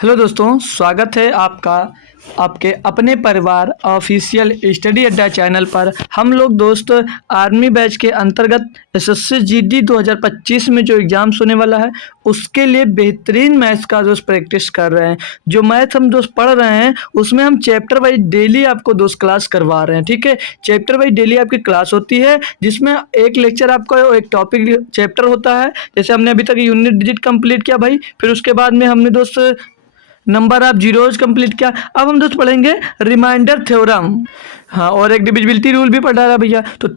Hello दोस्तों, स्वागत है आपका आपके अपने परिवार ऑफिशियल स्टडी अड्डा चैनल पर। हम लोग दोस्त आर्मी बैच के अंतर्गत एसएससी जीडी 2025 में जो एग्ज़ाम्स होने वाला है उसके लिए बेहतरीन मैथ्स का दोस्त प्रैक्टिस कर रहे हैं। जो मैथ हम दोस्त पढ़ रहे हैं उसमें हम चैप्टर वाइज डेली आपको दोस्त क्लास करवा रहे हैं। ठीक है, चैप्टर वाइज डेली आपकी क्लास होती है जिसमें एक लेक्चर आपका एक टॉपिक चैप्टर होता है। जैसे हमने अभी तक यूनिट डिजिट कंप्लीट किया भाई, फिर उसके बाद में हमने दोस्त नंबर ऑफ जीरोज कंप्लीट किया। अब हम दोस्त पढ़ेंगे रिमाइंडर थ्योरम, हाँ, और एक डिविजिबिलिटी रूल भी पढ़ा रहा भैया। तो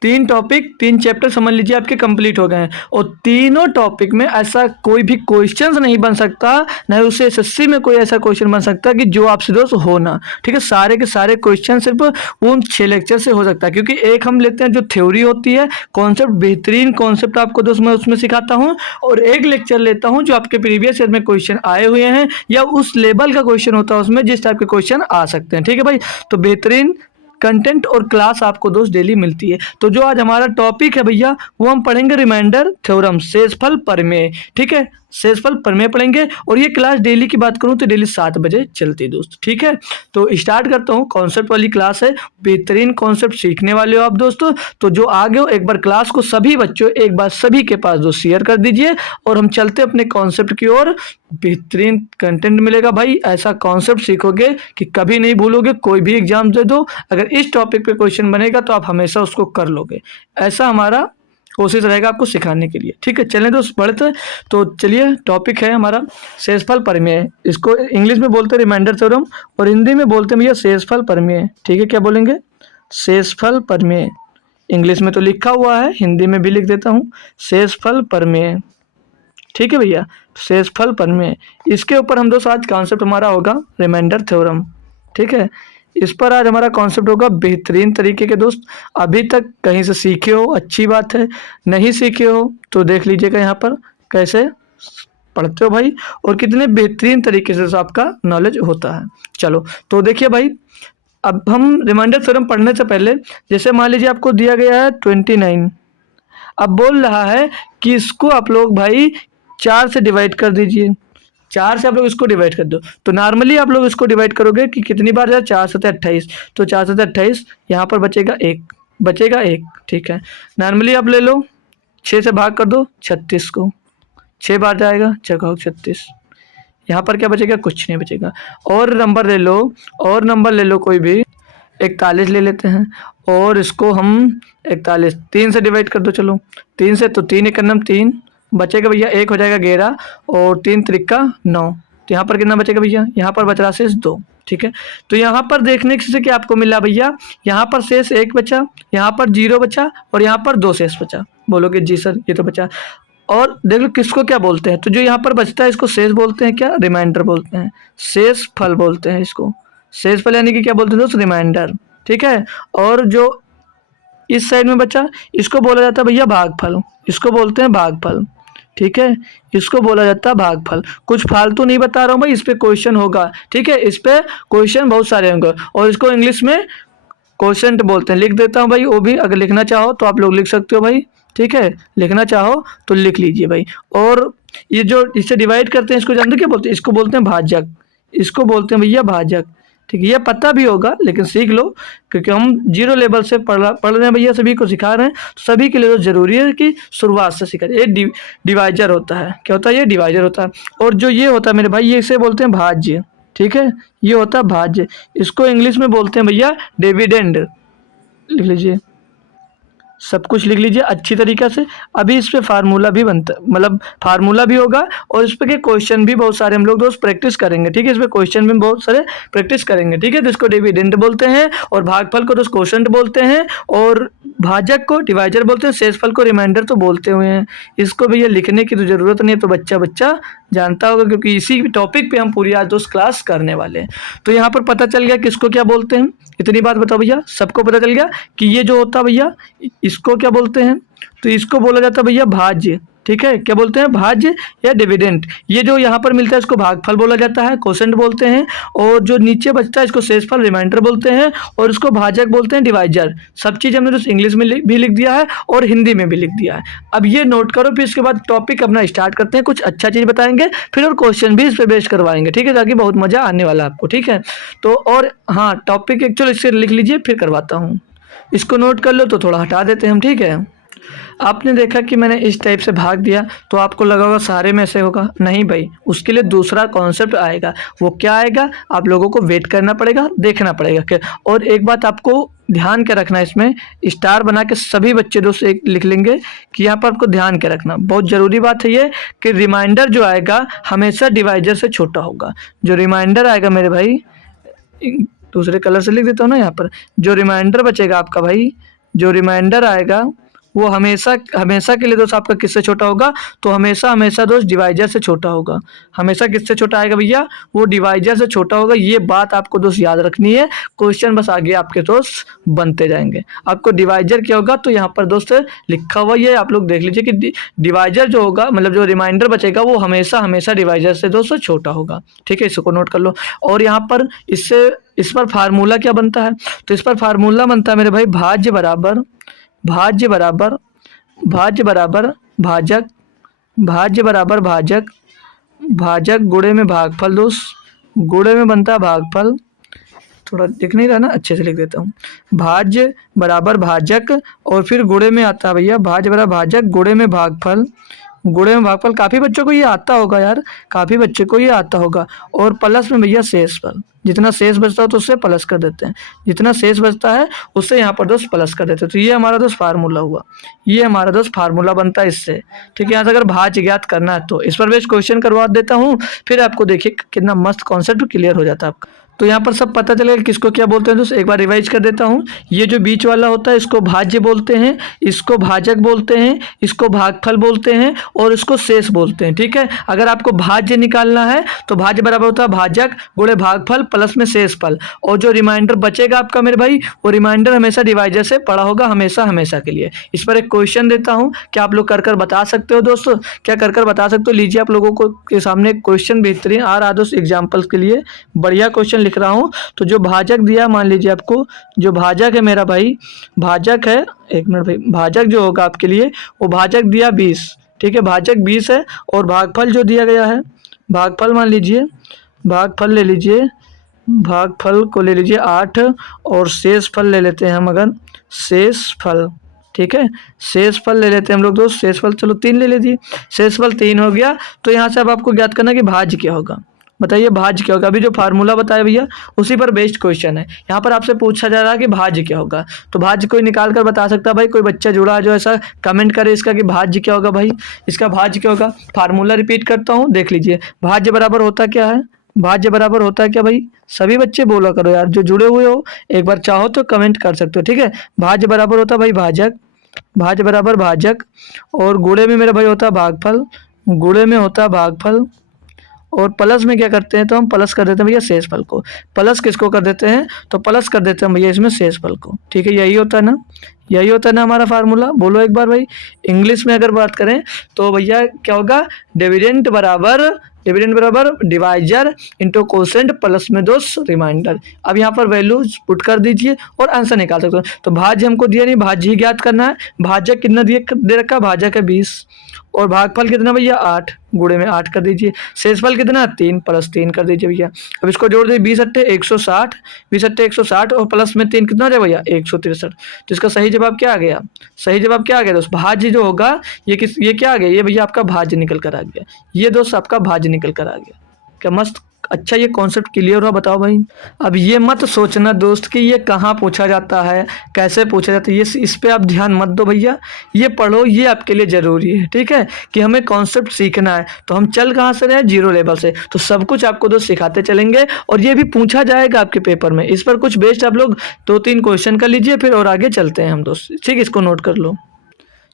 तीन टॉपिक, तीन चैप्टर समझ लीजिए आपके कंप्लीट हो गए हैं। और तीनों टॉपिक में ऐसा कोई भी क्वेश्चन नहीं बन सकता, न उसे एसएससी में कोई ऐसा क्वेश्चन बन सकता कि जो आपसे दोस्त हो ना। ठीक है, सारे के सारे क्वेश्चन सिर्फ उन 6 लेक्चर से हो सकता है, क्योंकि एक हम लेते हैं जो थ्योरी होती है, कॉन्सेप्ट, बेहतरीन कॉन्सेप्ट आपको दोस्त मैं उसमें सिखाता हूँ, और एक लेक्चर लेता हूँ जो आपके प्रीवियस ईयर में क्वेश्चन आए हुए हैं या उस लेवल का क्वेश्चन होता है उसमें जिस टाइप के क्वेश्चन आ सकते हैं। ठीक है भाई, तो बेहतरीन कंटेंट और क्लास आपको दोस्त डेली मिलती है। तो जो आज हमारा टॉपिक है भैया वो हम पढ़ेंगे रिमाइंडर थ्योरम, शेषफल प्रमेय। ठीक है, शेषफल प्रमेय पढ़ेंगे, और ये क्लास डेली की बात करूं तो डेली 7 बजे चलती है दोस्त। ठीक है, तो स्टार्ट करता हूं। कॉन्सेप्ट वाली क्लास है, बेहतरीन कॉन्सेप्ट सीखने वाले हो आप दोस्तों। तो जो आगे हो एक बार क्लास को सभी बच्चों एक बार सभी के पास दोस्त शेयर कर दीजिए, और हम चलते अपने कॉन्सेप्ट की ओर। बेहतरीन कंटेंट मिलेगा भाई, ऐसा कॉन्सेप्ट सीखोगे कि कभी नहीं भूलोगे। कोई भी एग्जाम दे दो, अगर इस टॉपिक पे क्वेश्चन बनेगा तो आप हमेशा उसको कर लोगे। ऐसा हमारा कोशिश रहेगा आपको सिखाने के लिए। ठीक है, चलें दोस्त पढ़ते हैं। तो चलिए, टॉपिक है हमारा शेषफल प्रमेय। इसको इंग्लिश में बोलते हैं रिमाइंडर थ्योरम, और हिंदी में बोलते हैं भैया शेषफल प्रमेय। ठीक है, क्या बोलेंगे? शेषफल प्रमेय। इंग्लिश में तो लिखा हुआ है, हिंदी में भी लिख देता हूँ, शेषफल प्रमेय। ठीक है भैया, शेषफल प्रमेय, इसके ऊपर हम दोस्त आज कॉन्सेप्ट हमारा होगा रिमाइंडर थ्योरम। ठीक है, इस पर आज हमारा कॉन्सेप्ट होगा बेहतरीन तरीके के दोस्त। अभी तक कहीं से सीखे हो अच्छी बात है, नहीं सीखे हो तो देख लीजिएगा यहाँ पर कैसे पढ़ते हो भाई, और कितने बेहतरीन तरीके से आपका नॉलेज होता है। चलो तो देखिए भाई, अब हम रिमाइंडर थ्योरम पढ़ने से पहले, जैसे मान लीजिए आपको दिया गया है 29, अब बोल रहा है कि इसको आप लोग भाई 4 से डिवाइड कर दीजिए। 4 से आप लोग इसको डिवाइड कर दो, तो नॉर्मली आप लोग इसको डिवाइड करोगे कि कितनी बार जाए, 4 से 28, तो 4 से 28, यहाँ पर बचेगा 1, बचेगा 1। ठीक है, नॉर्मली आप ले लो, 6 से भाग कर दो 36 को, 6 बार जाएगा, 6 36, यहाँ पर क्या बचेगा? कुछ नहीं बचेगा। और नंबर ले लो, और नंबर ले लो कोई भी, 41 ले लेते हैं, और इसको हम 41 3 से डिवाइड कर दो। चलो 3 से, तो 3 1 3 बचेगा भैया, 1 हो जाएगा 11, और 3 त्रिका 9, तो यहाँ पर कितना बचेगा भैया? यहाँ पर बच रहा शेष 2। ठीक है, तो यहाँ पर देखने से क्या आपको मिला भैया? यहाँ पर शेष 1 बचा, यहाँ पर 0 बचा, और यहाँ पर 2 शेष बचा। बोलोगे जी सर ये तो बचा, और देख लो किसको क्या बोलते हैं। तो जो यहाँ पर बचता है इसको शेष बोलते हैं, क्या? रिमाइंडर बोलते हैं, शेष फल बोलते हैं इसको। शेष फल यानी कि क्या बोलते हैं दोस्त? रिमाइंडर। ठीक है, और जो इस साइड में बचा इसको बोला जाता है भैया भागफल, इसको बोलते हैं भागफल। ठीक है, इसको बोला जाता है भागफल। कुछ फालतू नहीं बता रहा हूँ भाई, इस पे क्वेश्चन होगा। ठीक है, इस पे क्वेश्चन बहुत सारे होंगे, और इसको इंग्लिश में क्वेश्चन बोलते हैं। लिख देता हूँ भाई, वो भी अगर लिखना चाहो तो आप लोग लिख सकते हो भाई। ठीक है, लिखना चाहो तो लिख लीजिए भाई। और ये जो इसे डिवाइड करते हैं इसको जानते क्या बोलते हैं? इसको बोलते हैं भाजक, इसको बोलते हैं भैया भाजक। ठीक है, ये पता भी होगा लेकिन सीख लो, क्योंकि हम 0 लेवल से पढ़ रहे हैं भैया, सभी को सिखा रहे हैं, तो सभी के लिए तो जरूरी है कि शुरुआत से सीखा जाए। ये डिवाइजर होता है, क्या होता है? ये डिवाइजर होता है। और जो ये होता है मेरे भाई, ये इसे बोलते हैं भाज्य। ठीक है, ये होता है भाज्य, इसको इंग्लिश में बोलते हैं भैया डिविडेंड। लिख लीजिए, सब कुछ लिख लीजिए अच्छी तरीके से। अभी इस पे फार्मूला भी बनता है, मतलब फार्मूला भी होगा, और इस पे के क्वेश्चन भी बहुत सारे हम लोग दोस्त प्रैक्टिस करेंगे। ठीक है, इस पे क्वेश्चन भी बहुत सारे प्रैक्टिस करेंगे। ठीक है, तो इसको डिविडेंड बोलते हैं, और भागफल को दोस्त क्वोशंट बोलते हैं, और भाजक को डिवाइजर बोलते हैं, शेषफल को रिमाइंडर तो बोलते हुए हैं। इसको भैया लिखने की तो जरूरत नहीं है, तो बच्चा बच्चा जानता होगा, क्योंकि इसी टॉपिक पे हम पूरी आज दोस्त क्लास करने वाले हैं। तो यहाँ पर पता चल गया किसको क्या बोलते हैं। इतनी बात बताओ भैया, सबको पता चल गया कि ये जो होता है भैया इसको क्या बोलते हैं? तो इसको बोला जाता है भैया भाज्य। ठीक है, क्या बोलते हैं, भाज्य या डिविडेंड। ये जो यहाँ पर मिलता है इसको भागफल बोला जाता है, कोसेंट बोलते हैं, और जो नीचे बचता है इसको शेषफल रिमाइंडर बोलते हैं, और इसको भाजक बोलते हैं, डिवाइजर। सब चीज़ हमने तो इंग्लिश में भी लिख दिया है और हिंदी में भी लिख दिया है। अब ये नोट करो, फिर इसके बाद टॉपिक अपना स्टार्ट करते हैं, कुछ अच्छा चीज़ बताएंगे फिर और क्वेश्चन भी इस पर बेस करवाएंगे, ठीक है, ताकि बहुत मज़ा आने वाला है आपको, ठीक है। तो और हाँ, टॉपिक एक्चुअली इससे लिख लीजिए, फिर करवाता हूँ। इसको नोट कर लो तो थोड़ा हटा देते हैं हम, ठीक है। आपने देखा कि मैंने इस टाइप से भाग दिया तो आपको लगा होगा सारे में से होगा, नहीं भाई, उसके लिए दूसरा कॉन्सेप्ट आएगा। वो क्या आएगा, आप लोगों को वेट करना पड़ेगा, देखना पड़ेगा कि। और एक बात आपको ध्यान के रखना, इसमें स्टार बना के सभी बच्चे दोस्त एक लिख लेंगे कि यहाँ पर आपको ध्यान के रखना, बहुत ज़रूरी बात है ये, कि रिमाइंडर जो आएगा हमेशा डिवाइजर से छोटा होगा। जो रिमाइंडर आएगा मेरे भाई, दूसरे कलर से लिख देता हूँ ना, यहाँ पर जो रिमाइंडर बचेगा आपका भाई, जो रिमाइंडर आएगा वो हमेशा हमेशा के लिए दोस्त आपका किससे छोटा होगा, तो हमेशा हमेशा दोस्त डिवाइजर से छोटा होगा। हमेशा किससे छोटा आएगा भैया, वो डिवाइजर से छोटा होगा। ये बात आपको दोस्त याद रखनी है, क्वेश्चन बस आगे आपके दोस्त बनते जाएंगे। आपको डिवाइजर क्या होगा, तो यहाँ पर दोस्त लिखा हुआ ये आप लोग देख लीजिए कि डिवाइजर जो होगा, मतलब जो रिमाइंडर बचेगा वो हमेशा हमेशा डिवाइजर से दोस्त छोटा होगा, ठीक है, इसको नोट कर लो। और यहाँ पर इस पर फार्मूला क्या बनता है, तो इस पर फार्मूला बनता है मेरे भाई, भाज्य बराबर भाज्य बराबर भाज्य बराबर भाजक, भाज्य बराबर भाजक, भाजक गुणे में भागफल दोस्त, गुणे में बनता है भागफल। थोड़ा दिख नहीं रहा ना, अच्छे से लिख देता हूँ, भाज्य बराबर भाजक और फिर गुणे में आता है भैया, भाज्य बराबर भाजक गुणे में भागफल, गुणे में भागफल। काफ़ी बच्चों को ये आता होगा यार, काफ़ी बच्चे को ये आता होगा। और प्लस में भैया शेषफल, जितना शेष बचता हो तो उससे प्लस कर देते हैं, जितना शेष बचता है उससे यहाँ पर दोस्त प्लस कर देते हैं। तो ये हमारा दोस्त फार्मूला हुआ, ये हमारा दोस्त फार्मूला बनता है इससे, ठीक है। यहाँ से अगर भाज्य ज्ञात करना है तो इस पर बेस क्वेश्चन करवा देता हूँ, फिर आपको देखिए कितना मस्त कॉन्सेप्ट क्लियर हो जाता है आपका। तो यहाँ पर सब पता चलेगा किसको क्या बोलते हैं दोस्त, एक बार रिवाइज कर देता हूँ। ये जो बीच वाला होता है इसको भाज्य बोलते हैं, इसको भाजक बोलते हैं, इसको भागफल बोलते हैं और इसको शेष बोलते हैं, ठीक है। अगर आपको भाज्य निकालना है तो भाज्य बराबर होता है भाजक गुणे भागफल प्लस में शेषफल, और जो रिमाइंडर बचेगा आपका मेरे भाई, वो रिमाइंडर हमेशा डिवाइजर से पड़ा होगा, हमेशा हमेशा के लिए। इस पर एक क्वेश्चन देता हूँ, क्या आप लोग कर बता सकते हो दोस्तों, क्या कर बता सकते हो। लीजिए आप लोगों को के सामने क्वेश्चन बेहतरीन आ रहा दोस्त, एग्जाम्पल्स के लिए बढ़िया क्वेश्चन लिख रहा हूँ। तो जो भाजक दिया, मान लीजिए आपको जो भाजक है मेरा भाई, भाजक है, एक मिनट भाई, भाजक जो होगा आपके लिए वो भाजक दिया 20, ठीक है, भाजक 20 है। और भागफल जो दिया गया है, भागफल मान लीजिए, भागफल ले लीजिए, भागफल को ले लीजिए 8, और शेष फल ले लेते हैं हम, अगर शेष फल, ठीक है, शेष फल ले लेते हैं हम लोग दोस्त, शेष फल चलो 3 ले लीजिए, शेष फल 3 हो गया। तो यहाँ से अब आपको ज्ञात करना है कि भाज्य क्या होगा, बताइए भाज्य क्या होगा। अभी जो फार्मूला बताया भैया उसी पर बेस्ड क्वेश्चन है, यहाँ पर आपसे पूछा जा रहा है कि भाज्य क्या होगा। तो भाज्य कोई निकाल कर बता सकता है भाई, कोई बच्चा जुड़ा है जो ऐसा कमेंट करे इसका कि भाज्य क्या होगा भाई, इसका भाज्य क्या होगा। फार्मूला रिपीट करता हूँ, देख लीजिए, भाज्य बराबर होता क्या है, भाज्य बराबर होता है क्या भाई, सभी बच्चे बोला करो यार, जो जुड़े हुए हो एक बार चाहो तो कमेंट कर सकते हो, ठीक है। भाज्य बराबर होता है भाई भाजक, भाज्य बराबर भाजक, और गुणे में मेरा भाई होता है भागफल, गुणे में होता है भागफल, और प्लस में क्या करते हैं, तो हम प्लस कर देते हैं भैया शेषफल को। प्लस किसको कर देते हैं, तो प्लस कर देते हैं भैया इसमें शेषफल को, ठीक है। यही होता है ना, यही होता है ना हमारा फार्मूला, बोलो एक बार भाई। इंग्लिश में अगर बात करें तो भैया क्या होगा, डिविडेंड बराबर डिवाइजर इंटू कोसेंट प्लस में दोस्त रिमाइंडर। अब यहाँ पर वैल्यूज पुट कर दीजिए और आंसर निकाल सकते हो। तो भाज्य हमको दिया नहीं, भाज्य ही ज्ञात करना है। भाजक कितना दे रखा, भाजक है 20, और भागफल कितना भैया 8, गुणे में 8 कर दीजिए। शेषफल कितना 3, प्लस 3 कर दीजिए भैया। अब इसको जोड़ दीजिए, 20 अट्ठे 160, 20 अट्ठे 160 और प्लस में 3 कितना हो जाए भैया 163। तो इसका सही जवाब क्या आ गया, सही जवाब क्या आ गया दोस्त, भाज्य जो होगा ये क्या आ गया, ये भैया आपका भाज्य निकल कर आ गया, ये दोस्त आपका भाज्य निकल कर आ गया। क्या मस्त, अच्छा ये कॉन्सेप्ट क्लियर हुआ, बताओ भाई। अब ये मत सोचना दोस्त कि ये कहाँ पूछा जाता है, कैसे पूछा जाता है, ये इस पे आप ध्यान मत दो भैया, ये पढ़ो, ये आपके लिए ज़रूरी है, ठीक है। कि हमें कॉन्सेप्ट सीखना है, तो हम चल कहाँ से रहे, जीरो लेवल से, तो सब कुछ आपको दोस्त सिखाते चलेंगे और ये भी पूछा जाएगा आपके पेपर में। इस पर कुछ बेस्ड आप लोग 2-3 क्वेश्चन कर लीजिए, फिर और आगे चलते हैं हम दोस्त, ठीक, इसको नोट कर लो।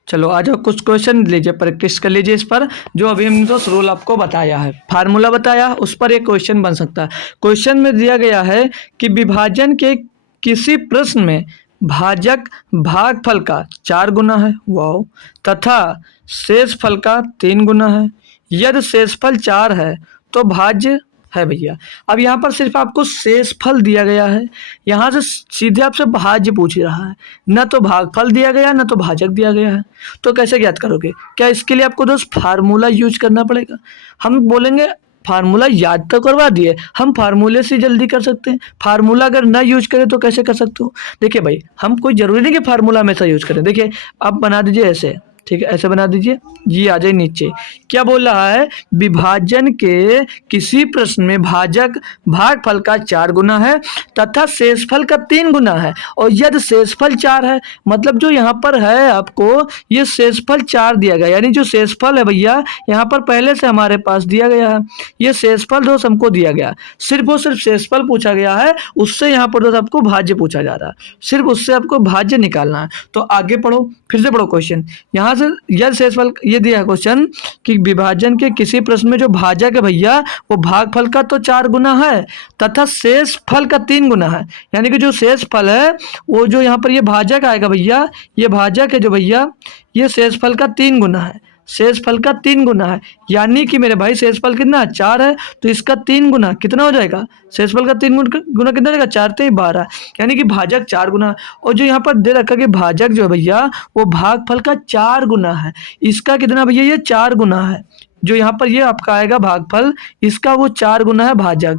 चलो आ जाओ, कुछ क्वेश्चन लीजिए, प्रैक्टिस कर लीजिए इस पर, जो अभी हमने तो रूल आपको बताया है, फार्मूला बताया, उस पर एक क्वेश्चन बन सकता है। क्वेश्चन में दिया गया है कि विभाजन के किसी प्रश्न में भाजक भागफल का 4 गुना है, वाओ, तथा शेषफल का 3 गुना है। यदि शेषफल 4 है तो भाज्य है भैया। अब यहाँ पर सिर्फ आपको शेषफल दिया गया है, यहाँ से सीधे आपसे भाज्य पूछ रहा है, न तो भागफल दिया गया न तो भाजक दिया गया है। तो कैसे ज्ञात करोगे? क्या इसके लिए आपको दोस्त फार्मूला यूज करना पड़ेगा? हम बोलेंगे फार्मूला याद तो करवा दिए, हम फार्मूले से जल्दी कर सकते हैं। फार्मूला अगर ना यूज करें तो कैसे कर सकते हो? देखिए भाई, हम कोई जरूरी नहीं कि फार्मूला हमेशा यूज करें। देखिए आप बना दीजिए ऐसे, ठीक है, ऐसे बना दीजिए, ये आ जाए नीचे। क्या बोल रहा है? विभाजन के किसी प्रश्न में भाजक भागफल का 4 गुना है तथा शेषफल का 3 गुना है, और यदि शेषफल 4 है, मतलब जो यहाँ पर है आपको ये शेषफल 4 दिया गया, यानी जो शेषफल है भैया यहाँ पर पहले से हमारे पास दिया गया है। ये शेषफल दोस्त हमको दिया गया, सिर्फ और सिर्फ शेषफल पूछा गया है, उससे यहाँ पर दोस्त आपको भाज्य पूछा जा रहा है, सिर्फ उससे आपको भाज्य निकालना है। तो आगे पढ़ो, फिर से पढ़ो क्वेश्चन। यहाँ से यदि शेषफल ये दिया है क्वेश्चन कि विभाजन के किसी प्रश्न में जो भाजक है भैया वो भागफल का तो 4 गुना है तथा शेषफल का 3 गुना है, यानी कि जो शेषफल है वो जो यहाँ पर ये भाजक आएगा भैया, ये भाजक है जो भैया ये शेषफल का 3 गुना है, शेषफल का 3 गुना है। यानी कि मेरे भाई शेषफल कितना 4 है तो इसका 3 गुना कितना हो जाएगा? शेषफल का 3 गुना कितना हो जाएगा? 4 3 12, यानी कि भाजक 4 गुना। और जो यहाँ पर दे रखा कि भाजक जो है भैया वो भागफल का 4 गुना है, इसका कितना भैया? ये 4 गुना है। जो यहाँ पर ये आपका आएगा भागफल, इसका वो 4 गुना है भाजक।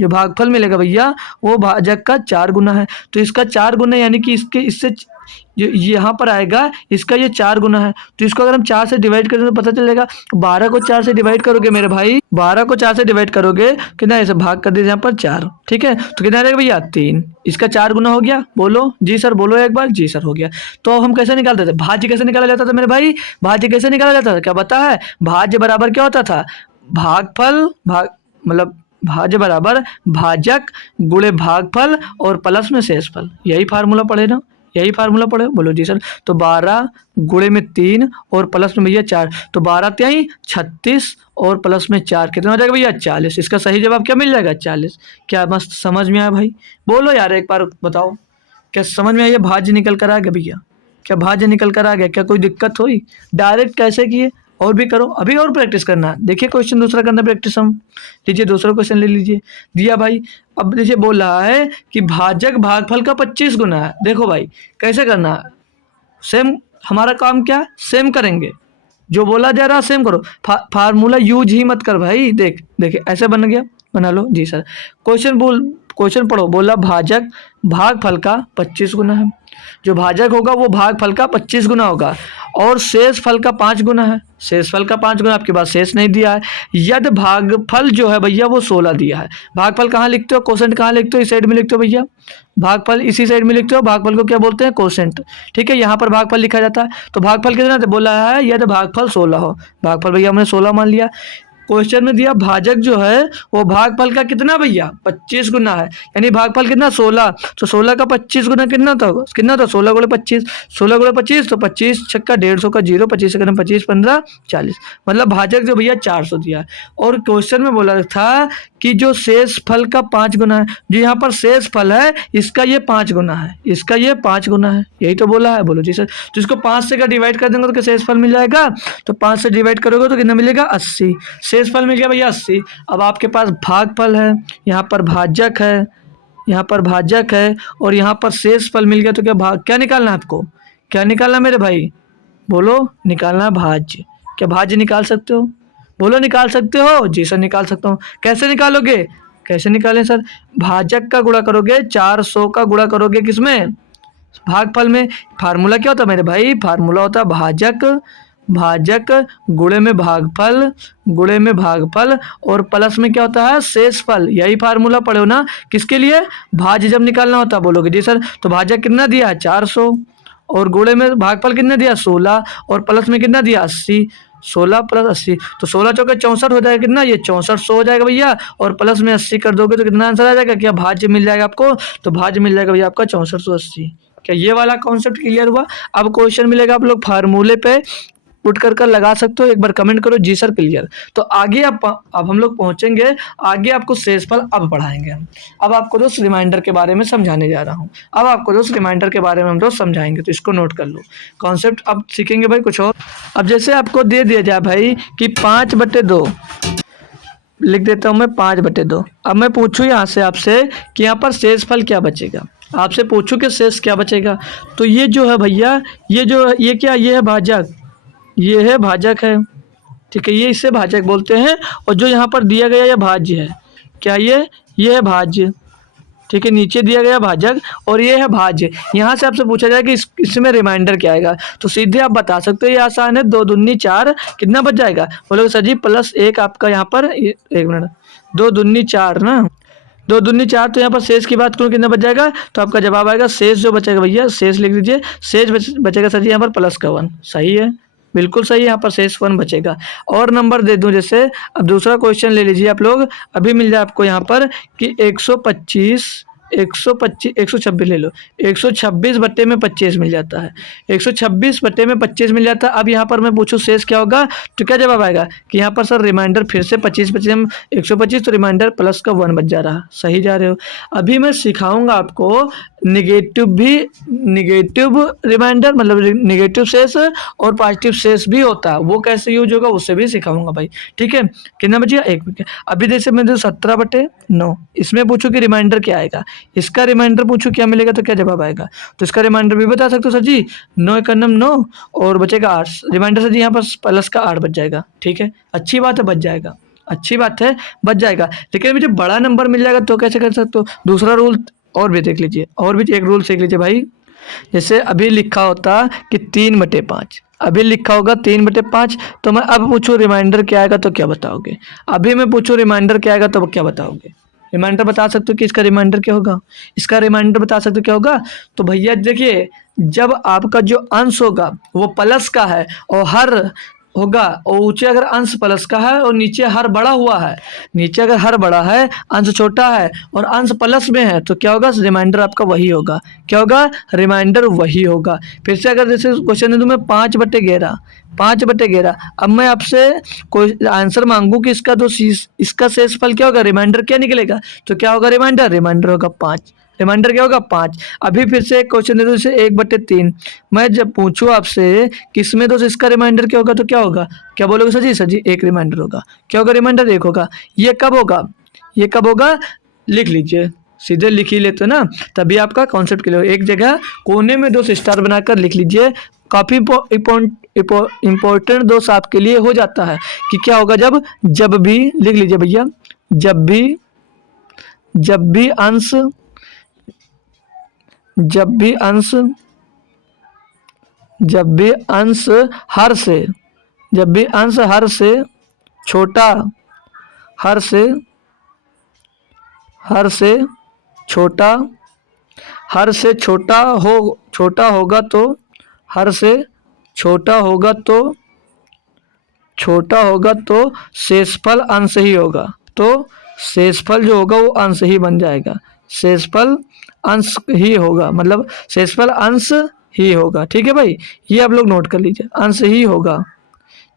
जो भागफल मिलेगा भैया वो भाजक का 4 गुना है, तो इसका 4 गुना, यानी कि इसके इससे जो यहाँ पर आएगा इसका ये 4 गुना है। तो इसको अगर हम 4 से डिवाइड करें तो पता चलेगा। 12 को 4 से डिवाइड करोगे मेरे भाई, 12 को 4 से डिवाइड करोगे कितना, ऐसे भाग कर दीजिए यहाँ पर 4, ठीक है, तो कितना रहेगा भैया? 3। इसका 4 गुना हो गया। बोलो जी सर, बोलो एक बार। जी सर हो गया। तो हम कैसे निकालते थे? भाज्य कैसे निकाला जाता था मेरे भाई? भाज्य कैसे निकाला जाता था क्या पता है? भाज्य बराबर क्या होता था? भागफल मतलब भाज्य बराबर भाजक गुणे भागफल और प्लस में शेषफल। यही फार्मूला पढ़े ना, यही फार्मूला पढ़े? बोलो जी सर। तो 12 गुणे में 3 और प्लस में भैया 4, तो 12 3 36 और प्लस में 4 कितना हो जाएगा भैया? 40। इसका सही जवाब क्या मिल जाएगा? 40। क्या मस्त समझ में आया भाई? बोलो यार एक बार बताओ, क्या समझ में आया? भाज्य निकल कर आ गया भैया? क्या भाज्य निकल कर आ गया? क्या कोई दिक्कत हुई? डायरेक्ट कैसे किए? और भी करो, अभी और प्रैक्टिस करना है। देखिए क्वेश्चन दूसरा करना प्रैक्टिस। हम लीजिए दूसरा क्वेश्चन ले लीजिए, दिया भाई। अब नीचे बोल रहा है कि भाजक भागफल का 25 गुना है। देखो भाई कैसे करना है, सेम हमारा काम क्या सेम करेंगे, जो बोला जा रहा है सेम करो। फार्मूला यूज ही मत कर भाई। देखिए ऐसे बन गया, बना लो जी सर। क्वेश्चन पढ़ो। बोला भाजक भागफल का 25 गुना है, जो भाजक होगा वो भागफल का 25 गुना होगा, और शेषफल का 5 गुना है। शेषफल का 5 गुना, आपके पास शेष नहीं दिया है। यदि भागफल जो है भैया वो 16 दिया है। भागफल कहाँ लिखते हो? कोसेंट कहाँ लिखते हो? इस साइड में लिखते हो भैया। भागफल इसी साइड में लिखते हो। भागफल को क्या बोलते हैं? कोसेंट, ठीक है। यहाँ पर भागफल लिखा जाता है। तो भागफल कितना बोला है? यदि भागफल 16 हो। भागफल भैया हमने 16 मान लिया। क्वेश्चन में दिया भाजक जो है वो भागफल का कितना भैया? 25 गुना है, यानी भागफल कितना? 16। तो 16 का 25 गुना कितना था? 16 गुणे 25, 16 गुणे 25 तो 25 छक्का 150 का 0, 25 से 25 15 40, मतलब भाजक जो भैया 400 दिया है। और क्वेश्चन में बोला था कि जो शेष फल का 5 गुना है, जो यहाँ पर शेष फल है इसका ये 5 गुना है, इसका ये 5 गुना है, यही तो बोला है। बोलो जी सर। तो इसको 5 से का डिवाइड कर देंगे तो शेष फल मिल जाएगा। तो 5 से डिवाइड करोगे तो कितना मिलेगा? 80। शेष फल मिल गया भैया 80। अब आपके पास भागफल है, यहाँ पर भाजक है, यहाँ पर भाजक है, और यहाँ पर शेष फल मिल गया। तो क्या निकालना है आपको? क्या निकालना मेरे भाई? बोलो। निकालना भाज्य। क्या भाज्य निकाल सकते हो? बोलो निकाल सकते हो? जी सर निकाल सकता हूँ। कैसे निकालोगे? कैसे निकालें सर? भाजक का गुणा करोगे 400 का गुणा करोगे किसमें? भागफल में। फार्मूला क्या होता है मेरे भाई? फार्मूला होता है भाजक गुणे में भागफल, गुणे में भागफल, और प्लस में क्या होता है? शेषफल। यही फार्मूला पढ़े हो ना? किसके लिए? भाज्य जब निकालना होता है। बोलोगे जी सर। तो भाजक कितना दिया है? 400, और गुणे में भागफल कितना दिया? 16, और प्लस में कितना दिया? 80। 16 प्लस 80 तो 16 चौके 64 हो जाएगा। कितना? ये 6400 हो जाएगा भैया, और प्लस में 80 कर दोगे तो कितना आंसर आ जाएगा? क्या भाज्य मिल जाएगा आपको? तो भाज्य मिल जाएगा भैया आपका 6480। क्या ये वाला कॉन्सेप्ट क्लियर हुआ? अब क्वेश्चन मिलेगा आप लोग फार्मूले पे, पुट कर लगा सकते हो, एक बार कमेंट करो जी सर क्लियर। तो आगे अब हम लोग पहुंचेंगे, आगे आपको शेषफल अब पढ़ाएंगे हम। अब आपको दोस्त रिमाइंडर के बारे में समझाने जा रहा हूँ। अब आपको दोस्त रिमाइंडर के बारे में हम दोस्त समझाएंगे, तो इसको नोट कर लो। कॉन्सेप्ट अब सीखेंगे भाई कुछ और। अब जैसे आपको दे दिया जाए भाई कि 5/2 लिख देता हूँ मैं 5/2। अब मैं पूछूँ यहाँ से आपसे कि यहाँ पर शेषफल क्या बचेगा, आपसे पूछूँ कि शेष क्या बचेगा। तो ये जो है भैया, ये क्या, ये है भाजक, ये है भाजक है, ठीक है, ये इसे भाजक बोलते हैं। और जो यहाँ पर दिया गया ये भाज्य है, क्या ये है भाज्य, ठीक है, नीचे दिया गया भाजक और ये है भाज्य। यहाँ से आपसे पूछा जाए कि इसमें रिमाइंडर क्या आएगा, तो सीधे आप बता सकते हो, ये आसान है, 2 दूनी 4, कितना बच जाएगा बोलोगे सर जी +1 आपका यहाँ पर, 1 मिनट, 2 दूनी 4 ना, 2 दूनी 4, तो यहाँ पर शेष की बात करूँ कितना बच जाएगा, तो आपका जवाब आएगा शेष जो बचेगा भैया, शेष लिख दीजिए, शेष बचेगा सर जी यहाँ पर +1, सही है, बिल्कुल सही है, यहाँ पर शेष 1 बचेगा। और नंबर दे दूं, जैसे अब दूसरा क्वेश्चन ले लीजिए आप लोग, अभी मिल जाए आपको यहाँ पर कि 126 ले लो, 126/25 मिल जाता है, 126/25 मिल जाता है। अब यहाँ पर मैं पूछूं शेष क्या होगा, तो क्या जवाब आएगा कि यहाँ पर सर रिमाइंडर फिर से 25 125, तो रिमाइंडर प्लस का 1 बच जा रहा, सही जा रहे हो। अभी मैं सिखाऊंगा आपको निगेटिव रिमाइंडर, मतलब निगेटिव शेष, और पॉजिटिव शेष भी होता है, वो कैसे यूज होगा उससे भी सिखाऊंगा भाई, ठीक है। कितना बचिएगा 1 अभी जैसे मैं 17/9, इसमें पूछूं कि रिमाइंडर क्या आएगा, इसका रिमाइंडर पूछूं क्या मिलेगा, तो क्या जवाब आएगा, तो इसका रिमाइंडर भी बता सकते हो सर जी, 9×9 और बचेगा 8, रिमाइंडर सर जी यहाँ पर प्लस का 8 बच जाएगा, ठीक है, अच्छी बात है, बच जाएगा, अच्छी बात है, बच जाएगा। लेकिन मुझे बड़ा नंबर मिल जाएगा तो कैसे कर सकते हो, दूसरा रूल और भी देख लीजिए, और भी एक रूल सीख लीजिए भाई। जैसे अभी लिखा होता कि 3/5, अभी लिखा होगा 3/5, तो मैं अब पूछूं रिमाइंडर क्या आएगा तो क्या बताओगे, अभी मैं पूछूं रिमाइंडर क्या आएगा तो क्या बताओगे, रिमाइंडर बता सकते हो कि इसका रिमाइंडर क्या होगा, इसका रिमाइंडर बता सकते हो क्या होगा। तो भैया देखिए, जब आपका जो अंश होगा वो प्लस का है और हर होगा, और ऊंचे अगर अंश प्लस का है और नीचे हर बड़ा हुआ है, नीचे अगर हर बड़ा है अंश छोटा है और अंश प्लस में है, तो क्या होगा, रिमाइंडर आपका वही होगा, क्या होगा, रिमाइंडर वही होगा। फिर से अगर जैसे क्वेश्चन है तुम्हें 5/11, अब मैं आपसे कोई आंसर मांगू कि इसका शेषफल क्या होगा, रिमाइंडर क्या निकलेगा, तो क्या होगा, रिमाइंडर होगा 5, रिमाइंडर क्या होगा 5। अभी फिर से एक क्वेश्चन दे दो, जैसे 1/3, मैं जब पूछूं आपसे किसमें तो इसका रिमाइंडर क्या होगा, तो क्या होगा, क्या बोलोगे सर जी 1 रिमाइंडर होगा, क्या होगा, रिमाइंडर 1 होगा। ये कब होगा, लिख लीजिए, सीधे लिख ही लेते ना, तभी आपका कॉन्सेप्ट क्लियर। एक जगह कोने में 2 स्टार बनाकर लिख लीजिए, काफी इंपॉर्टेंट दोस्त आपके लिए हो जाता है कि क्या होगा, जब भी लिख लीजिए भैया, जब भी अंश हर से छोटा होगा तो शेषफल अंश ही होगा, तो शेषफल जो होगा वो अंश ही बन जाएगा, शेषफल अंश ही होगा, मतलब शेषफल अंश ही होगा, ठीक है भाई, ये आप लोग नोट कर लीजिए, अंश ही होगा,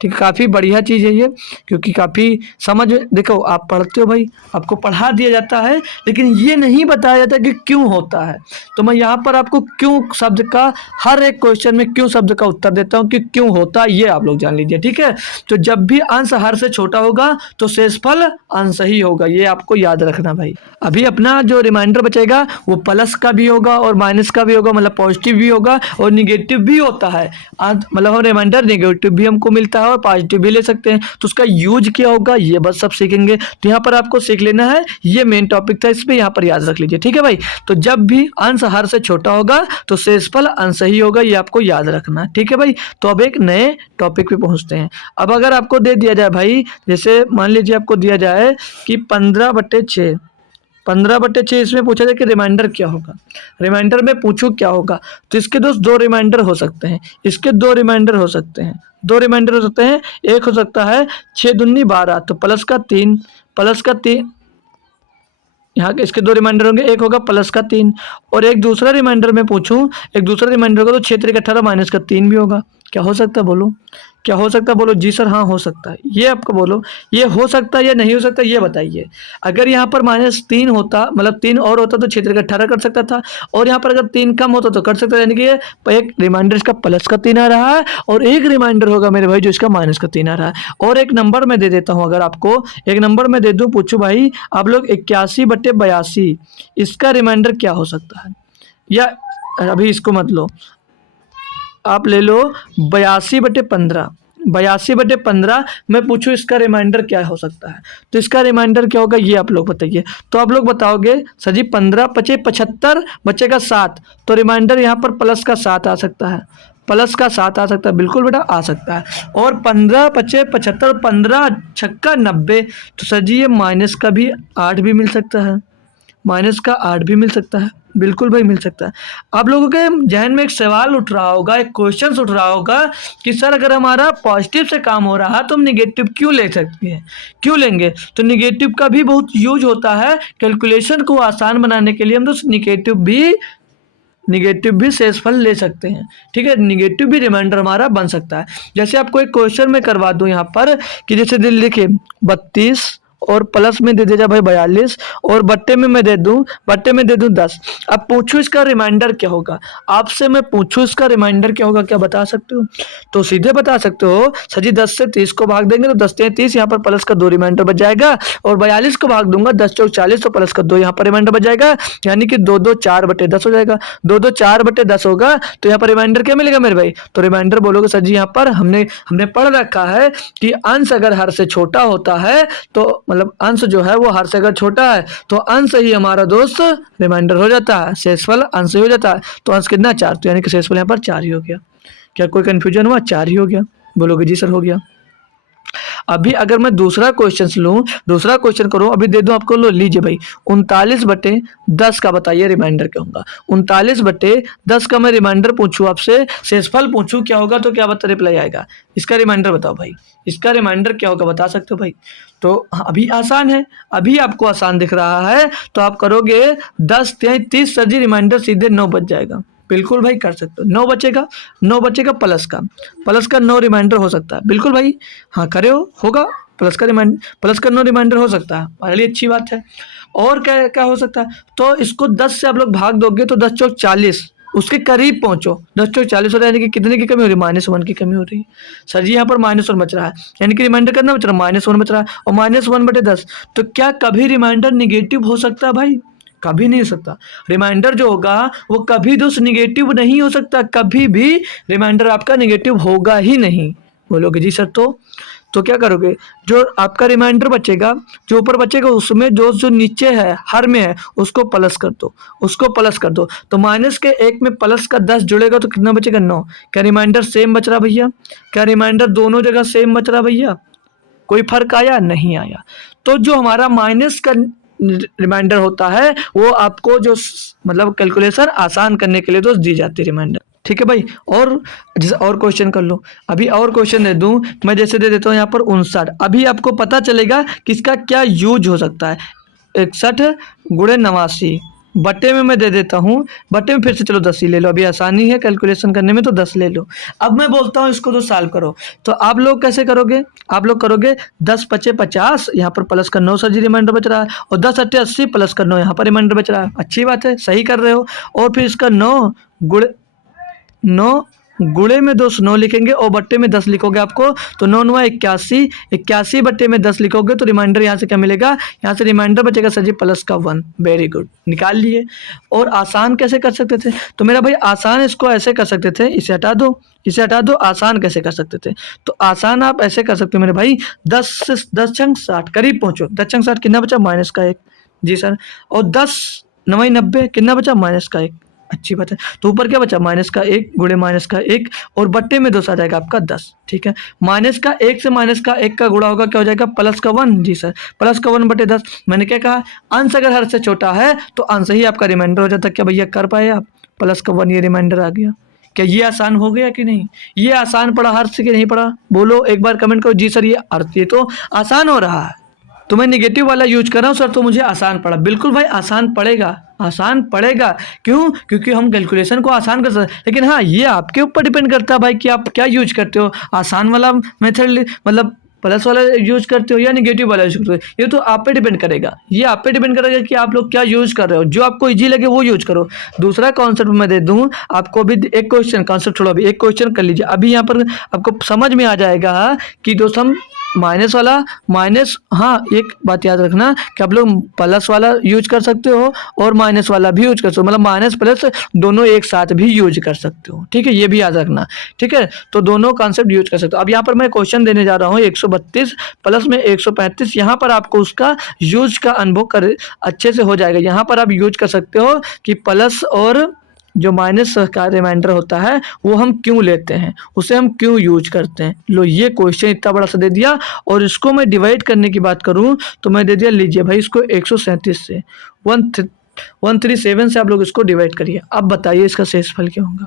ठीक है। काफ़ी बढ़िया चीज़ है ये, क्योंकि काफ़ी समझ, देखो आप पढ़ते हो भाई, आपको पढ़ा दिया जाता है, लेकिन ये नहीं बताया जाता कि क्यों होता है। तो मैं यहाँ पर आपको क्यों शब्द का, हर एक क्वेश्चन में क्यों शब्द का उत्तर देता हूँ कि क्यों होता है, ये आप लोग जान लीजिए, ठीक है। तो जब भी अंश हर से छोटा होगा तो शेषफल अंश ही होगा, ये आपको याद रखना भाई। अभी अपना जो रिमाइंडर बचेगा वो प्लस का भी होगा और माइनस का भी होगा, मतलब पॉजिटिव भी होगा और निगेटिव भी होता है, मतलब हम रिमाइंडर निगेटिव भी हमको मिलता है और पॉजिटिव भी ले सकते हैं, तो उसका यूज क्या होगा ये बस सब सीखेंगे। तो यहाँ पर आपको सीख लेना है, ये मेन टॉपिक था, इस पे यहाँ पर याद रख लीजिए, ठीक है भाई। तो जब भी अंश हर से छोटा होगा तो शेषफल अंश ही होगा, ये आपको याद रखना, ठीक है भाई। तो अब एक नए टॉपिक पे पहुंचते हैं। अब अगर आपको दे दिया जाए भाई, जैसे मान लीजिए आपको दिया जाए कि 15/6, इसमें पूछा जाए कि रिमाइंडर क्या होगा, रिमाइंडर में पूछूं क्या होगा, तो इसके दोस्त 2 रिमाइंडर हो सकते हैं, इसके 2 रिमाइंडर हो सकते हैं, एक हो सकता है 6 दूनी 12, तो प्लस का 3, यहाँ के इसके 2 रिमाइंडर होंगे, एक होगा प्लस का 3, और एक दूसरा रिमाइंडर में पूछूं, एक दूसरा रिमाइंडर होगा तो 6×3 = 18 -3 भी होगा, क्या हो सकता है बोलो। क्या हो सकता है? बोलो जी सर हाँ हो सकता है। ये आपको बोलो ये हो सकता है या नहीं हो सकता, ये बताइए। अगर यहाँ पर -3 होता, मतलब 3 और होता तो 6 18 कर सकता था, और यहाँ पर अगर 3 कम होता तो कर सकता था, यानी कि ये एक रिमाइंडर इसका प्लस का 3 आ रहा है और एक रिमाइंडर होगा मेरे भाई जो इसका माइनस का 3 आ रहा है। और एक नंबर मैं दे देता हूँ, अगर आपको एक नंबर मैं दे दूँ, पूछूं भाई आप लोग 81/82 इसका रिमाइंडर क्या हो सकता है? या अभी इसको मत लो, आप ले लो 82/15। 82/15 मैं पूछूं इसका रिमाइंडर क्या हो सकता है, तो इसका रिमाइंडर क्या होगा ये आप लोग बताइए। तो आप लोग बताओगे सर जी 15 पचे 75 बचेगा 7, तो रिमाइंडर यहाँ पर प्लस का 7 आ सकता है, प्लस का 7 आ सकता है, बिल्कुल बेटा आ सकता है। और 15 पचे 75, 15 छक्का 90, तो सर जी ये माइनस का भी 8 भी मिल सकता है, माइनस का 8 भी मिल सकता है, बिल्कुल भाई मिल सकता है। आप लोगों के जहन में एक सवाल उठ रहा होगा, एक क्वेश्चन उठ रहा होगा कि सर अगर हमारा पॉजिटिव से काम हो रहा है तो हम निगेटिव क्यों ले सकते हैं, क्यों लेंगे? तो निगेटिव का भी बहुत यूज होता है कैलकुलेशन को आसान बनाने के लिए, हम तो निगेटिव भी शेषफल ले सकते हैं, ठीक है। निगेटिव भी रिमाइंडर हमारा बन सकता है। जैसे आपको एक क्वेश्चन में करवा दूं यहाँ पर कि जैसे दिल लिखे 32 और प्लस में दे दीजिए भाई 42 और बट्टे में मैं दे दूं 10। अब पूछूं इसका रिमाइंडर क्या होगा, आपसे मैं पूछूं इसका रिमाइंडर क्या होगा, क्या बता सकते हो? तो सीधे बता सकते हो सर जी 10 से 30 को भाग देंगे तो 10 से 30, यहाँ पर प्लस का 2 रिमाइंडर बच जाएगा, और 42 को भाग दूंगा 10 चौक 40 तो प्लस का 2 यहाँ पर रिमाइंडर बच जाएगा, यानी कि 2 2 4/10 हो जाएगा। 2 2 4/10 होगा तो यहाँ पर रिमाइंडर क्या मिलेगा मेरे भाई? तो रिमाइंडर बोलोगे सर जी यहाँ पर हमने पढ़ रखा है कि अंश अगर हर से छोटा होता है तो मतलब अंश जो है वो हर से अगर छोटा है तो अंश ही हमारा दोस्त रिमाइंडर हो जाता है, शेषफल अंश ही हो जाता है। तो अंश कितना 4, तो यानी कि शेषफल यहाँ पर 4 ही हो गया। क्या कोई कंफ्यूजन हुआ? 4 ही हो गया, बोलोगे जी सर हो गया। अभी अगर मैं दूसरा क्वेश्चन लूँ, दूसरा क्वेश्चन करूँ, अभी दे दूं आपको, लो लीजिए भाई 39/10 का बताइए रिमाइंडर क्या होगा। 39/10 का मैं रिमाइंडर पूछूं आपसे, शेषफल पूछूं क्या होगा, तो क्या बता रिप्लाई आएगा? इसका रिमाइंडर बताओ भाई, इसका रिमाइंडर क्या होगा बता सकते हो भाई? तो अभी आसान है, अभी आपको आसान दिख रहा है, तो आप करोगे 10 3 30 सर जी रिमाइंडर सीधे 9 बच जाएगा। बिल्कुल भाई कर सकते हो, 9 बचेगा प्लस का 9 रिमाइंडर हो सकता है, बिल्कुल भाई हाँ करे होगा, प्लस का 9 रिमाइंडर हो सकता है, हमारे लिए अच्छी बात है। और क्या क्या हो सकता है? तो इसको 10 से आप लोग भाग दोगे तो 10 चौक 40, उसके करीब पहुंचो, 10 चौक 40 हो रहा है, यानी कि कितने की कमी हो रही है? -1 की कमी हो रही है। सर जी यहाँ पर -1 बच रहा है, यानी कि रिमाइंडर कितना बच रहा है? -1 बच रहा है, और -1/10, तो क्या कभी रिमाइंडर निगेटिव हो सकता है भाई? कभी नहीं हो सकता। रिमाइंडर जो होगा वो कभी दोस्त निगेटिव नहीं हो सकता, कभी भी रिमाइंडर आपका निगेटिव होगा ही नहीं। बोलोगे जी सर तो क्या करोगे? जो आपका रिमाइंडर बचेगा, जो ऊपर बचेगा उसमें जो नीचे है हर में है उसको प्लस कर दो, तो माइनस के 1 में प्लस का 10 जुड़ेगा तो कितना बचेगा? 9। क्या रिमाइंडर सेम बच रहा भैया? क्या रिमाइंडर दोनों जगह सेम बच रहा भैया? कोई फर्क आया? नहीं आया। तो जो हमारा माइनस का रिमाइंडर होता है वो आपको जो मतलब कैलकुलेशन आसान करने के लिए तो दी जाती है रिमाइंडर, ठीक है भाई। और जैसे और क्वेश्चन कर लो, अभी और क्वेश्चन दे दूं मैं, जैसे दे देता हूँ यहाँ पर 59। अभी आपको पता चलेगा कि इसका क्या यूज हो सकता है। 61 × 89 बट्टे में मैं दे देता हूँ, बट्टे में फिर से चलो 10 ही ले लो, अभी आसानी है कैलकुलेशन करने में तो 10 ले लो। अब मैं बोलता हूँ इसको तो सॉल्व करो, तो आप लोग कैसे करोगे? आप लोग करोगे 10 पचे 50, यहाँ पर प्लस का 9 सर जी रिमाइंडर बच रहा है, और 10 अट्ठे 80 प्लस का 9 यहाँ पर रिमाइंडर बच रहा है, अच्छी बात है, सही कर रहे हो। और फिर इसका 9 गुणे में 9 लिखेंगे और बट्टे में 10 लिखोगे आपको, तो 9 9 81, 81 बट्टे में 10 लिखोगे तो रिमाइंडर यहाँ से क्या मिलेगा? यहाँ से रिमाइंडर बचेगा सर जी प्लस का 1। वेरी गुड, निकाल लिए। और आसान कैसे कर सकते थे? तो मेरा भाई आसान इसको ऐसे कर सकते थे, इसे हटा दो, आसान कैसे कर सकते थे? तो आसान आप ऐसे कर सकते हो मेरे भाई, 10 से 10 छंग 60 करीब पहुंचो, 10 छंग 60 कितना बचा? माइनस का 1, जी सर। और 10 9 90 कितना बचा? माइनस का 1, अच्छी बात है। तो ऊपर क्या बचा? -1 गुणे -1 और बट्टे में 2 आ जाएगा आपका 10, ठीक है। -1 से -1 का गुणा होगा, क्या हो जाएगा? प्लस का 1, जी सर, प्लस का 1/10। मैंने क्या कहा? अंश अगर हर से छोटा है तो अंश ही आपका रिमाइंडर हो जाता है। क्या भैया कर पाए आप? प्लस का 1 ये रिमाइंडर आ गया। क्या ये आसान हो गया कि नहीं? ये आसान पड़ा हर्ष से कि नहीं पड़ा? बोलो एक बार कमेंट करो, जी सर ये अर्थ ये तो आसान हो रहा है, तो मैं निगेटिव वाला यूज कर रहा हूँ सर, तो मुझे आसान पड़ा। बिल्कुल भाई आसान पड़ेगा, आसान पड़ेगा। क्यों? क्योंकि हम कैलकुलेशन को आसान कर सकते हैं, लेकिन हाँ ये आपके ऊपर डिपेंड करता है भाई कि आप क्या यूज करते हो, आसान वाला मेथड मतलब प्लस वाला यूज करते हो या निगेटिव वाला यूज करते हो, ये तो आप पे डिपेंड करेगा। ये आप पे डिपेंड करेगा कि आप लोग क्या यूज कर रहे हो, जो आपको इजी लगे वो यूज करो। दूसरा कॉन्सेप्ट मैं दे दूं आपको, भी एक क्वेश्चन कॉन्सेप्ट छोड़ो, अभी एक क्वेश्चन कर लीजिए। अभी यहाँ पर आपको समझ में आ जाएगा कि दोस्त हम माइनस वाला माइनस, हाँ एक बात याद रखना कि आप लोग प्लस वाला यूज कर सकते हो और माइनस वाला भी यूज कर सकते हो, मतलब माइनस प्लस दोनों एक साथ भी यूज कर सकते हो, ठीक है, ये भी याद रखना, ठीक है। तो दोनों कॉन्सेप्ट यूज कर सकते हो। अब यहाँ पर मैं क्वेश्चन देने जा रहा हूँ 132 प्लस में 135, यहाँ पर आपको उसका यूज का अनुभव कर अच्छे से हो जाएगा। यहाँ पर आप यूज कर सकते हो कि प्लस और जो माइनस का रिमाइंडर होता है वो हम क्यों लेते हैं, उसे हम क्यों यूज करते हैं। लो ये क्वेश्चन इतना बड़ा सा दे दिया, और इसको मैं डिवाइड करने की बात करूं तो मैं दे दिया, लीजिए भाई इसको 137 से 137 से आप लोग इसको डिवाइड करिए। अब बताइए इसका शेषफल क्या होगा।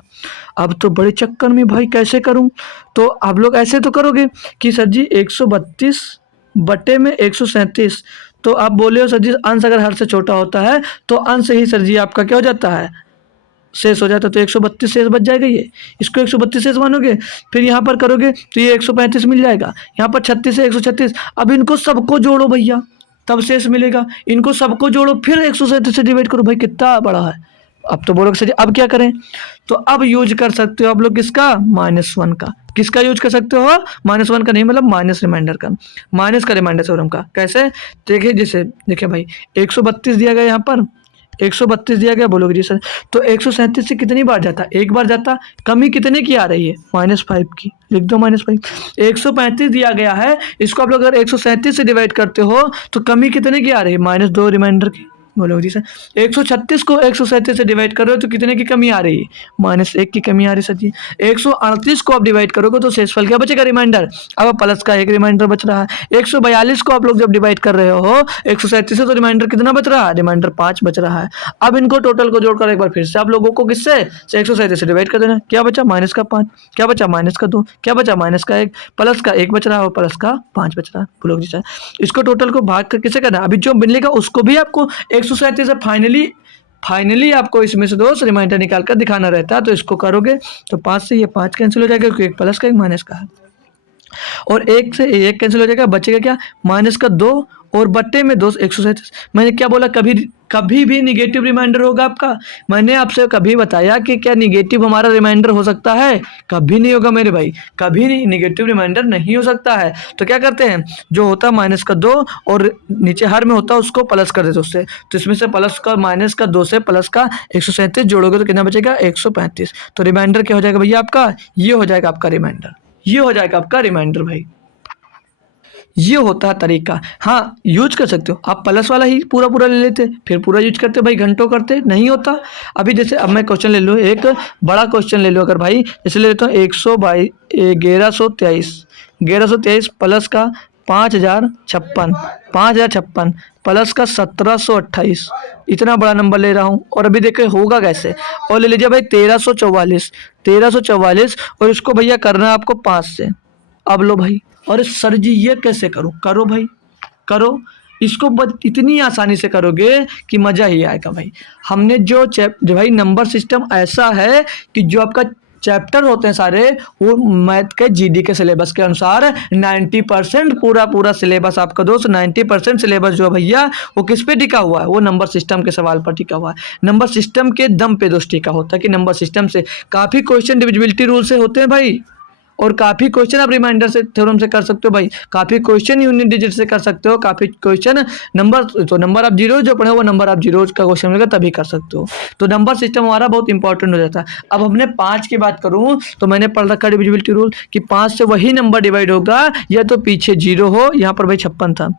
अब तो बड़े चक्कर में भाई कैसे करूं, तो आप लोग ऐसे तो करोगे कि सर जी 132 बटे में 137, तो आप बोले हो सर जी अंश अगर हर से छोटा होता है तो अंश ही सर जी आपका क्या हो जाता है, शेष हो जाता है। तो 132 शेष बच जाएगा, ये इसको 132 शेष मानोगे, फिर यहाँ पर करोगे तो ये 135 मिल जाएगा, यहाँ पर 36 से 136। अब इनको सबको जोड़ो भैया तब शेष मिलेगा, इनको सबको जोड़ो फिर 137 से डिवाइड करो, भाई कितना बड़ा है। अब तो बोलोगे सर जी अब क्या करें, तो अब यूज कर सकते हो आप लोग किसका, -1 का। किसका यूज कर सकते हो, -1 का नहीं, मतलब माइनस रिमाइंडर का, माइनस का रिमाइंडर थ्योरम का। कैसे, देखिए जैसे देखिए भाई 132 दिया गया, यहाँ पर 132 दिया गया, बोलोगे जी सर तो 137 से कितनी बार जाता, एक बार जाता, कमी कितने की आ रही है, -5 की, लिख दो -5। 135 दिया गया है, इसको आप लोग अगर 137 से डिवाइड करते हो तो कमी कितने की आ रही है, -2 रिमाइंडर की, बोलोगे जी सर 136 को 137 से डिवाइड कर रहे हो तो कितने की कमी आ रही है, -1 की कमी आ रही है सर जी। 138 को आप डिवाइड करोगे तो शेषफल क्या बचेगा, रिमाइंडर, अब प्लस का एक रिमाइंडर बच रहा है। 142 को आप लोग जब डिवाइड कर रहे हो 137 से तो रिमाइंडर कितना बच रहा है, रिमाइंडर 5 बच रहा है। अब इनको टोटल को जोड़कर एक बार फिर से आप लोगों को किससे 137 से डिवाइड कर देना, क्या बचा -5, क्या बचा -2, क्या बचा -1, प्लस का 1 बच रहा है और प्लस का 5 बच रहा है, बोलोगे जी सर। इसको टोटल को भाग कर किसे करना, अभी जो मिलेगा उसको भी आपको 137 से फाइनली आपको इसमें से दो रिमाइंडर निकाल कर दिखाना रहता है। तो इसको करोगे तो 5 से ये 5 कैंसिल हो जाएगा, क्योंकि एक प्लस का एक माइनस का है, और 1 से 1 कैंसिल हो जाएगा, बचेगा क्या, -2 और बट्टे में 2 137। मैंने क्या बोला, कभी भी निगेटिव रिमाइंडर होगा आपका। मैंने आपसे कभी बताया कि क्या निगेटिव हमारा रिमाइंडर हो सकता है, कभी नहीं होगा मेरे भाई, कभी नहीं, निगेटिव रिमाइंडर नहीं हो सकता है। तो क्या करते हैं, जो होता है -2 और नीचे हर में होता है उसको प्लस कर देते उससे, तो इसमें से प्लस का -2 से प्लस का 137 जोड़ोगे तो कितना बचेगा, 135। तो रिमाइंडर क्या हो जाएगा भैया आपका, ये हो जाएगा आपका रिमाइंडर, ये हो जाएगा आपका रिमाइंडर भाई। ये होता है तरीका। हाँ यूज कर सकते हो आप, प्लस वाला ही पूरा ले लेते फिर पूरा यूज करते भाई, घंटों करते नहीं होता। अभी जैसे अब मैं क्वेश्चन ले लो, एक बड़ा क्वेश्चन ले लो, अगर भाई जैसे ले लेता हूँ 1123 प्लस का 5056 प्लस का 1728, इतना बड़ा नंबर ले रहा हूँ। और अभी देखिए होगा कैसे, और ले लीजिए भाई 1344 और इसको भैया करना है आपको 5 से। अब लो भाई, अरे सर जी ये कैसे करूं, करो भाई करो, इसको इतनी आसानी से करोगे कि मज़ा ही आएगा भाई। हमने जो भाई नंबर सिस्टम ऐसा है कि जो आपका चैप्टर होते हैं सारे वो मैथ के जीडी के सिलेबस के अनुसार 90% पूरा सिलेबस आपका दोस्त, 90% सिलेबस जो है भैया वो किस पे टिका हुआ है, वो नंबर सिस्टम के सवाल पर टिका हुआ है। नंबर सिस्टम के दम पे दोस्त टिका होता है कि नंबर सिस्टम से काफ़ी क्वेश्चन डिविजिबिलिटी रूल से होते हैं भाई, और काफ़ी क्वेश्चन आप रिमाइंडर से थ्योरम से कर सकते हो भाई, काफ़ी क्वेश्चन यूनिट डिजिट से कर सकते हो, काफ़ी क्वेश्चन नंबर, तो नंबर आप जीरो जो पढ़े वो नंबर आप जीरो का क्वेश्चन मिलेगा तभी कर सकते हो। तो नंबर सिस्टम हमारा बहुत इंपॉर्टेंट हो जाता है। अब हमने 5 की बात करूँ तो मैंने पढ़ रखा डिविजिबिलिटी रूल कि 5 से वही नंबर डिवाइड होगा या तो पीछे जीरो हो, यहाँ पर भाई 56 था,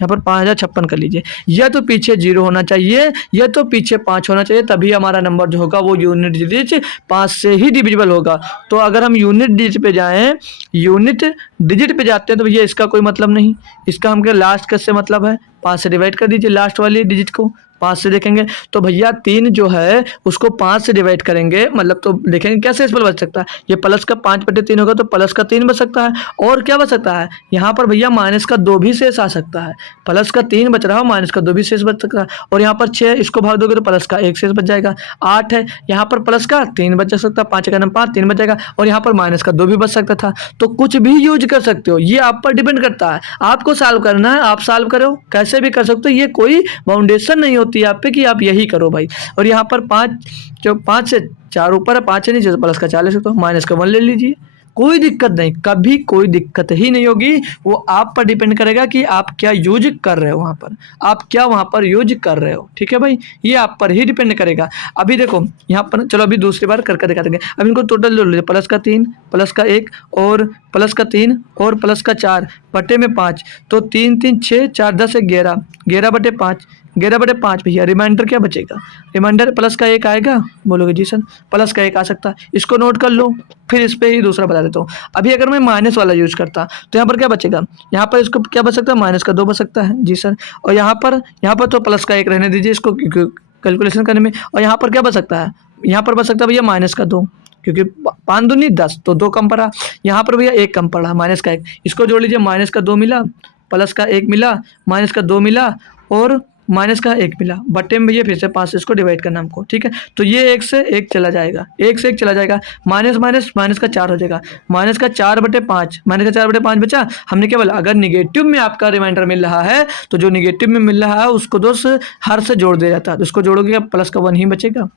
यहाँ पर 5056 कर लीजिए, या तो पीछे 0 होना चाहिए या तो पीछे 5 होना चाहिए, तभी हमारा नंबर जो होगा वो यूनिट डिजिट 5 से ही डिविजिबल होगा। तो अगर हम यूनिट डिजिट पे जाएं, यूनिट डिजिट पे जाते हैं तो भैया इसका कोई मतलब नहीं, इसका हमके लास्ट कैसे मतलब है, 5 से डिवाइड कर दीजिए लास्ट वाली डिजिट को, 5 से देखेंगे तो भैया 3 जो है उसको 5 से डिवाइड करेंगे, मतलब तो देखेंगे क्या शेषफल बच सकता है, ये प्लस का 5/3 होगा तो प्लस का 3 बच सकता है। और क्या बच सकता है यहाँ पर भैया, माइनस का 2 भी शेष आ सकता है। प्लस का 3 बच रहा हो, माइनस का 2 भी शेष बच सकता है। और यहाँ पर 6 इसको भाग दोगे तो प्लस का 1 शेष बच जाएगा। 8 है, यहाँ पर प्लस का 3 बच सकता है, 5 का 5 3 बच जाएगा। और यहाँ पर माइनस का 2 भी बच सकता था। तो कुछ भी यूज कर सकते हो, ये आप पर डिपेंड करता है, आपको सॉल्व करना है, आप सॉल्व करो, कैसे भी कर सकते हो। ये कोई बाउंडेशन नहीं होती है आप पे कि आप यही करो भाई। और यहाँ पर 5 से 4 ऊपर है, 5 से नीचे तो प्लस का 4 ले सकते हो, माइनस का 1 ले लीजिए, कोई दिक्कत नहीं, कभी कोई दिक्कत ही नहीं होगी। वो आप पर डिपेंड करेगा कि आप क्या यूज कर रहे हो वहाँ पर, आप क्या वहाँ पर यूज कर रहे हो। ठीक है भाई, ये आप पर ही डिपेंड करेगा। अभी देखो यहाँ पर, चलो अभी दूसरी बार करके दिखा देंगे। अब इनको टोटल ले लीजिए, प्लस का 3 प्लस का 1 और प्लस का 3 और प्लस का 4 बटे में 5, तो 3 3 6 4 10 11, 11/5, 11/5 भैया। रिमाइंडर क्या बचेगा, रिमाइंडर प्लस का 1 आएगा, बोलोगे जी सर प्लस का 1 आ सकता है, इसको नोट कर लो। फिर इस पर ही दूसरा बता देता हूँ। अभी अगर मैं माइनस वाला यूज करता तो यहाँ पर क्या बचेगा, यहाँ पर इसको क्या बच सकता है, माइनस का 2 बच सकता है जी सर। और यहाँ पर तो प्लस का 1 रहने दीजिए इसको कैलकुलेशन करने में। और यहाँ पर क्या बच सकता है, यहाँ पर बच सकता है भैया माइनस का 2, क्योंकि 5 दूनी 10 तो 2 कम पड़ा। यहाँ पर भैया 1 कम पड़ा, माइनस का 1, इसको जोड़ लीजिए, माइनस का 2 मिला, प्लस का 1 मिला, माइनस का 2 मिला और माइनस का 1 मिला, बटे में भैया फिर से 5 से इसको डिवाइड करना हमको। ठीक है, तो ये 1 से 1 चला जाएगा, 1 से 1 चला जाएगा, माइनस माइनस माइनस का 4 हो जाएगा, माइनस का 4/5, माइनस का 4/5 बचा। हमने क्या बोला, अगर निगेटिव में आपका रिमाइंडर मिल रहा है तो जो निगेटिव में मिल रहा है उसको दोस्त हर से जोड़ दिया जाता है, तो उसको जोड़ोगे प्लस का 1 ही बचेगा।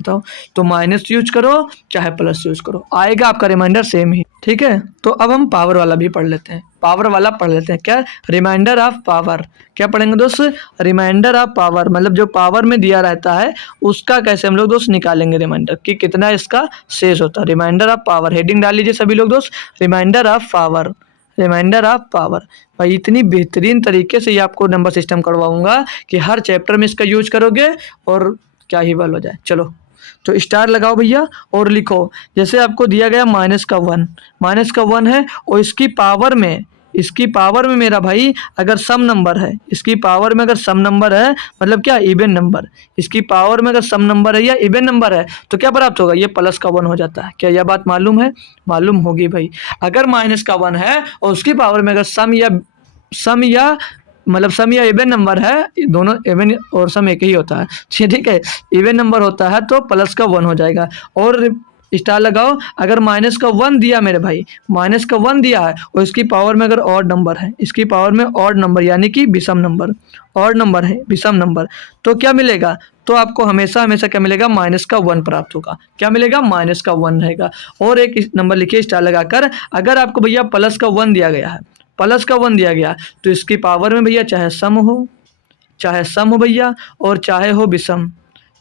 बताओ, तो माइनस यूज करो चाहे प्लस यूज करो, आएगा आपका रिमाइंडर सेम ही। ठीक है, तो अब हम पावर वाला भी पढ़ लेते हैं, पावर वाला पढ़ लेते हैं। क्या, रिमाइंडर ऑफ पावर। क्या पढ़ेंगे दोस्त, रिमाइंडर ऑफ पावर, मतलब जो पावर में दिया रहता है उसका कैसे हम लोग दोस्त निकालेंगे रिमाइंडर, कि कितना इसका शेष होता है। रिमाइंडर ऑफ पावर, हेडिंग डाल लीजिए सभी लोग दोस्त, reminder of power, reminder of power. भाई इतनी बेहतरीन तरीके से ये आपको नंबर सिस्टम करवाऊंगा कि हर चैप्टर में इसका यूज करोगे और क्या ही बल हो जाए। चलो तो स्टार लगाओ भैया और लिखो, जैसे आपको दिया गया माइनस का 1 है, और इसकी पावर में मेरा भाई अगर सम नंबर है, इसकी पावर में अगर सम नंबर है, मतलब क्या, इवन नंबर, इसकी पावर में अगर सम नंबर है या इवन नंबर है तो क्या प्राप्त होगा, ये प्लस का 1 हो जाता है। क्या यह बात मालूम है, मालूम होगी भाई। अगर माइनस का 1 है और उसकी पावर में अगर सम या इवन नंबर है, दोनों इवन और सम एक ही होता है, ठीक है, इवन नंबर होता है तो प्लस का 1 हो जाएगा। और स्टार लगाओ, अगर माइनस का 1 दिया मेरे भाई, माइनस का 1 दिया है और इसकी पावर में अगर ऑड नंबर है, इसकी पावर में ऑड नंबर यानी कि विषम नंबर, ऑड नंबर है, विषम नंबर, तो क्या मिलेगा, तो आपको हमेशा हमेशा क्या मिलेगा, माइनस का 1 प्राप्त होगा। क्या मिलेगा, माइनस का 1 रहेगा। और एक नंबर लिखिए स्टार लगाकर, अगर आपको भैया प्लस का 1 दिया गया है, प्लस का 1 दिया गया तो इसकी पावर में भैया चाहे सम हो भैया, और चाहे हो विषम,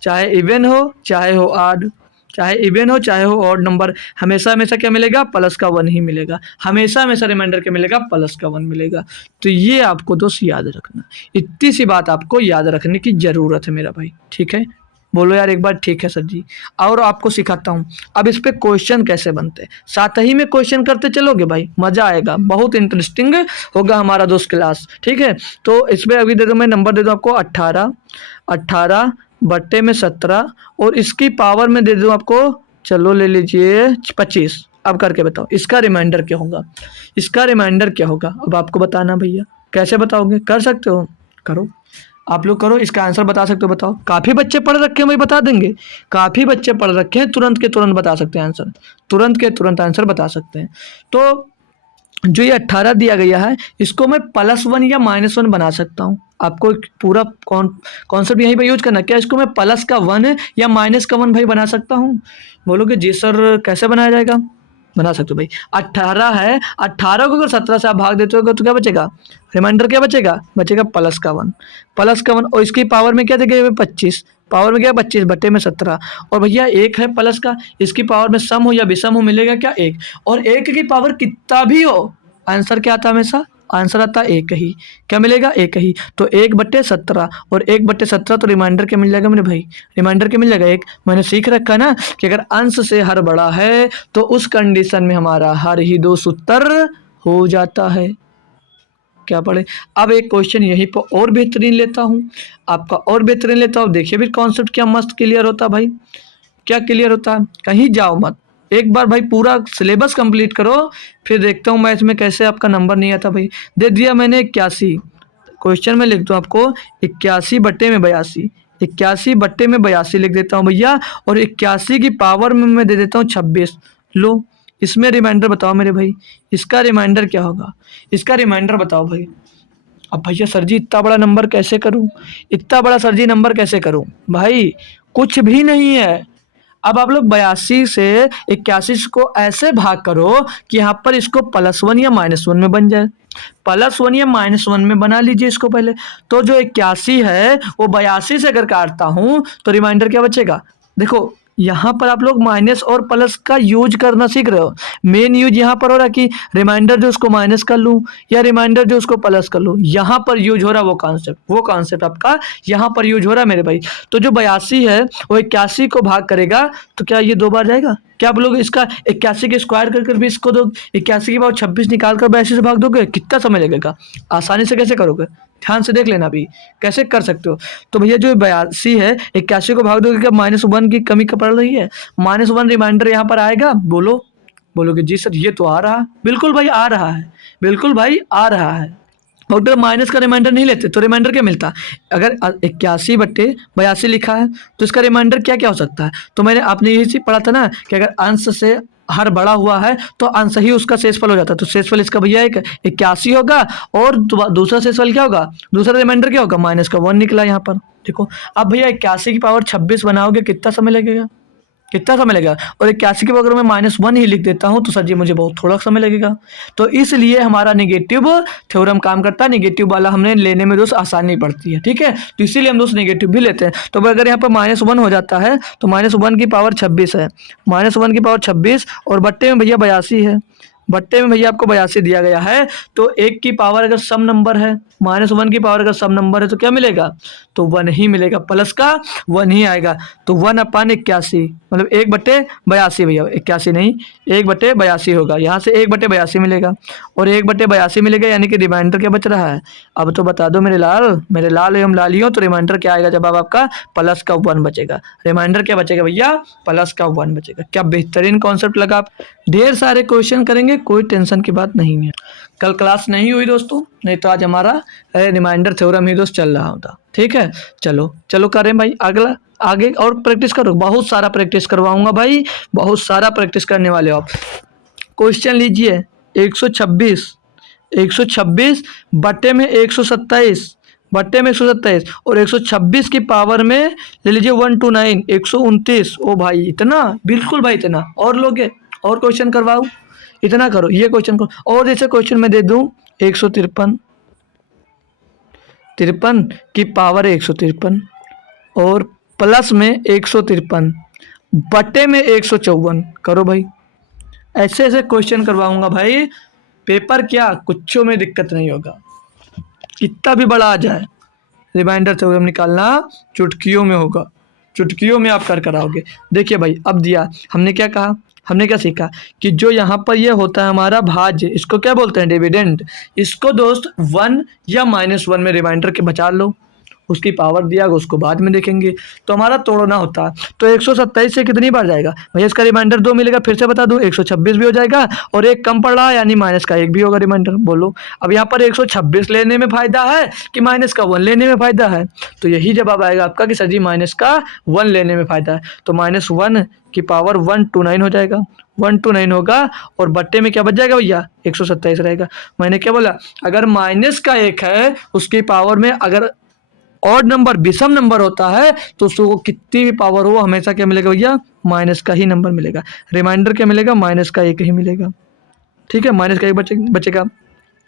चाहे इवन हो चाहे हो ऑड, चाहे इवन हो चाहे हो ऑड नंबर, हमेशा हमेशा क्या मिलेगा, प्लस का 1 ही मिलेगा। हमेशा हमेशा रिमाइंडर क्या मिलेगा, प्लस का 1 मिलेगा। तो ये आपको दोस्त याद रखना, इतनी सी बात आपको याद रखने की ज़रूरत है मेरा भाई। ठीक है, बोलो यार एक बार ठीक है सर जी। और आपको सिखाता हूँ अब इस पे क्वेश्चन कैसे बनते हैं, साथ ही में क्वेश्चन करते चलोगे भाई, मज़ा आएगा, बहुत इंटरेस्टिंग होगा हमारा दोस्त क्लास। ठीक है, तो इस पर अभी दे दो, मैं नंबर दे दूँ आपको 18 बट्टे में 17 और इसकी पावर में दे दूँ आपको, चलो ले लीजिए 25। अब करके बताओ इसका रिमाइंडर क्या होगा, इसका रिमाइंडर क्या होगा, अब आपको बताना भैया। कैसे बताओगे, कर सकते हो, करो आप लोग, करो, इसका आंसर बता सकते हो, बताओ। काफ़ी बच्चे पढ़ रखे हैं भाई, बता देंगे, काफ़ी बच्चे पढ़ रखे हैं, तुरंत के तुरंत बता सकते हैं आंसर, तुरंत के तुरंत आंसर बता सकते हैं। तो जो ये 18 दिया गया है इसको मैं +1 या -1 बना सकता हूँ। आपको पूरा कॉन्सेप्ट यहीं पर यूज करना, क्या इसको मैं प्लस का 1 या माइनस का 1 भाई बना सकता हूँ। बोलोगे जी सर कैसे बनाया जाएगा, बना सकते हो भाई। 18 है, 18 को अगर 17 से आप भाग देते हो तो क्या बचेगा, रिमाइंडर क्या बचेगा, बचेगा प्लस का 1 और इसकी पावर में क्या देगा 25, पावर में क्या 25 बटे में 17 और भैया 1 है प्लस का, इसकी पावर में सम हो या विषम हो मिलेगा क्या 1, और 1 की पावर कितना भी हो आंसर क्या आता है, हमेशा आंसर आता है 1 ही। क्या मिलेगा 1 ही, तो 1/17 और 1/17 तो रिमाइंडर क्या मिल जाएगा मेरे भाई, रिमाइंडर क्या मिल जाएगा 1। मैंने सीख रखा ना कि अगर अंश से हर बड़ा है तो उस कंडीशन में हमारा हर ही दोस्त उत्तर हो जाता है। क्या पढ़े। अब एक क्वेश्चन यहीं पर और बेहतरीन लेता हूँ, आपका और बेहतरीन लेता हूँ। देखिए फिर कॉन्सेप्ट क्या मस्त क्लियर होता है भाई, क्या क्लियर होता है। कहीं जाओ मत, एक बार भाई पूरा सिलेबस कंप्लीट करो, फिर देखता हूँ मैथ में कैसे आपका नंबर नहीं आता भाई। दे दिया मैंने 81, क्वेश्चन में लिख दूँ आपको 81/82, 81/82 लिख देता हूँ भैया, और 81 की पावर में मैं दे देता हूँ 26। लो इसमें रिमाइंडर बताओ मेरे भाई, इसका रिमाइंडर क्या होगा, इसका रिमाइंडर बताओ भाई। अब भैया सर जी इतना बड़ा नंबर कैसे करूं, इतना बड़ा सर जी नंबर कैसे करूं भाई, कुछ भी नहीं है। अब आप लोग 82 से 81 को ऐसे भाग करो कि यहाँ पर इसको +1 या -1 में बन जाए, +1 या -1 में बना लीजिए इसको पहले। तो जो 81 है वो 82 से अगर काटता हूँ तो रिमाइंडर क्या बचेगा। देखो यहाँ पर आप लोग माइनस और प्लस का यूज करना सीख रहे हो। मेन यूज यहाँ पर हो रहा है कि रिमाइंडर जो उसको माइनस कर लूँ या रिमाइंडर जो उसको प्लस कर लूँ, यहाँ पर यूज हो रहा है वो कॉन्सेप्ट आपका यहाँ पर यूज हो रहा है मेरे भाई। तो जो 82 है वो 81 को भाग करेगा तो क्या ये 2 बार जाएगा। क्या आप लोग इसका 81 के स्क्वायर कर भी इसको दो, 81 के बाद 26 निकाल कर 82 से भाग दोगे, कितना समय लगेगा। आसानी से कैसे करोगे, ध्यान से देख लेना अभी कैसे कर सकते हो। तो भैया जो 82 है 81 को भाग दोगे, क्या -1 की कमी का पड़ रही है, -1 रिमाइंडर यहाँ पर आएगा। बोलो, बोलोगे जी सर ये तो आ रहा है, बिल्कुल भाई आ रहा है, बिल्कुल भाई आ रहा है। और अगर माइनस का रिमाइंडर नहीं लेते तो रिमाइंडर क्या मिलता। अगर 81/82 लिखा है तो इसका रिमाइंडर क्या क्या हो सकता है। तो मैंने आपने यही चीज पढ़ा था ना कि अगर अंश से हर बड़ा हुआ है तो अंश ही उसका शेषफल हो जाता है। तो शेषफल इसका भैया एक 81 होगा, और दूसरा शेषफल क्या होगा, दूसरा रिमाइंडर क्या होगा, -1 निकला यहाँ पर। देखो अब भैया 81 की पावर 26 बनाओगे कितना समय लगेगा, कितना समय लगेगा। और 81 के अगर मैं -1 ही लिख देता हूँ तो सर जी मुझे बहुत थोड़ा समय लगेगा। तो इसलिए हमारा नेगेटिव थ्योरम काम करता है, नेगेटिव वाला हमने लेने में दोस्त आसानी पड़ती है, ठीक है। तो इसीलिए हम दोस्त नेगेटिव भी लेते हैं। तो अगर यहाँ पर -1 हो जाता है तो -1 की पावर 26 है, -1 की पावर 26 और बट्टे में भैया 82 है, बट्टे में भैया आपको 82 दिया गया है। तो 1 की पावर अगर सम नंबर है, -1 की पावर अगर सम नंबर है तो क्या मिलेगा, तो 1 ही मिलेगा, प्लस का 1 ही आएगा। तो 1/81 मतलब 1/82 भैया, 81 नहीं 1/82 होगा। यहाँ से 1/82 मिलेगा और 1/82 मिलेगा, यानी कि रिमाइंडर क्या बच रहा है। अब तो बता दो मेरे लाल एवं लालियों, तो रिमाइंडर क्या आएगा, जब आपका प्लस का 1 बचेगा। रिमाइंडर क्या बचेगा भैया, प्लस का 1 बचेगा। क्या बेहतरीन कॉन्सेप्ट लगा। आप ढेर सारे क्वेश्चन करेंगे, कोई टेंशन की बात नहीं है। कल क्लास नहीं हुई दोस्तों, नहीं तो आज हमारा रिमाइंडर थ्योरम ही दोस्त चल रहा होता, ठीक है। चलो चलो करें भाई, अगला आगे और प्रैक्टिस करो, बहुत सारा प्रैक्टिस करवाऊंगा भाई, बहुत सारा प्रैक्टिस करने वाले हो आप। क्वेश्चन लीजिए 126, 126 बट्टे में 127, बट्टे में 127 और 126 की पावर में ले लीजिए 129, 129। ओ भाई इतना, बिल्कुल भाई इतना। और लोगे और क्वेश्चन करवाओ, इतना करो, ये क्वेश्चन करो। और जैसे क्वेश्चन में दे दूं 153, 53 की पावर 153 और प्लस में 153 बट्टे में 154। करो भाई, ऐसे ऐसे क्वेश्चन करवाऊंगा भाई, पेपर क्या कुछों में दिक्कत नहीं होगा, कितना भी बड़ा आ जाए। रिमाइंडर थ्योरम निकालना चुटकियों में होगा, चुटकियों में आप कर कराओगे। देखिए भाई अब दिया, हमने क्या कहा, हमने क्या सीखा कि जो यहाँ पर ये होता है हमारा भाज्य, इसको क्या बोलते हैं, डिविडेंड। इसको दोस्त 1 या -1 में रिमाइंडर के बचा लो, उसकी पावर दिया उसको बाद में देखेंगे। तो हमारा तोड़ना होता है। तो 127 से कितनी बार जाएगा भैया, इसका रिमाइंडर 2 मिलेगा, फिर से बता दूं 126 भी हो जाएगा और एक कम पड़ रहा है यानी माइनस का 1 भी होगा रिमाइंडर। बोलो अब यहाँ पर 126 लेने में फायदा है कि माइनस का 1 लेने में फायदा है। तो यही जवाब आएगा आपका कि सर जी माइनस का 1 लेने में फायदा है। तो -1 की पावर 129 हो जाएगा, 129 होगा और बट्टे में क्या बच जाएगा भैया 127 रहेगा। मैंने क्या बोला, अगर माइनस का 1 है उसकी पावर में अगर ऑड नंबर विषम नंबर होता है तो उसको कितनी भी पावर हो हमेशा क्या मिलेगा भैया, माइनस का ही नंबर मिलेगा। रिमाइंडर क्या मिलेगा, माइनस का 1 ही मिलेगा, ठीक है। माइनस का 1 बचेगा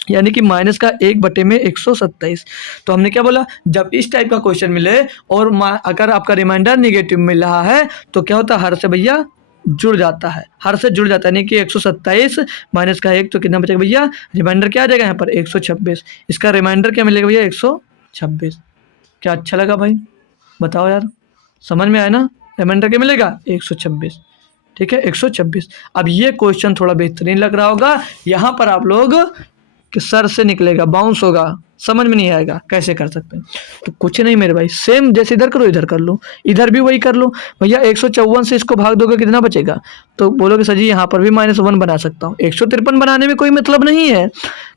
यानी कि माइनस का 1 बटे में 127। तो हमने क्या बोला, जब इस टाइप का क्वेश्चन मिले और अगर आपका रिमाइंडर निगेटिव मिल रहा है तो क्या होता है, हर से भैया जुड़ जाता है, हर से जुड़ जाता है। यानी कि 127 माइनस का 1 तो कितना बचेगा भैया, रिमाइंडर क्या आ जाएगा यहाँ पर 126। इसका रिमाइंडर क्या मिलेगा भैया 126। क्या अच्छा लगा भाई, बताओ यार, समझ में आया ना। रिमाइंडर क्या मिलेगा 126, ठीक है 126। अब ये क्वेश्चन थोड़ा बेहतरीन लग रहा होगा, यहाँ पर आप लोग कि सर से निकलेगा, बाउंस होगा, समझ में नहीं आएगा कैसे कर सकते हैं। तो कुछ नहीं मेरे भाई, सेम जैसे इधर करो इधर कर लो, इधर भी वही कर लो। भैया 154 से इसको भाग दोगे कितना बचेगा, तो बोलोगे सर जी यहाँ पर भी -1 बना सकता हूँ। 153 बनाने में कोई मतलब नहीं है,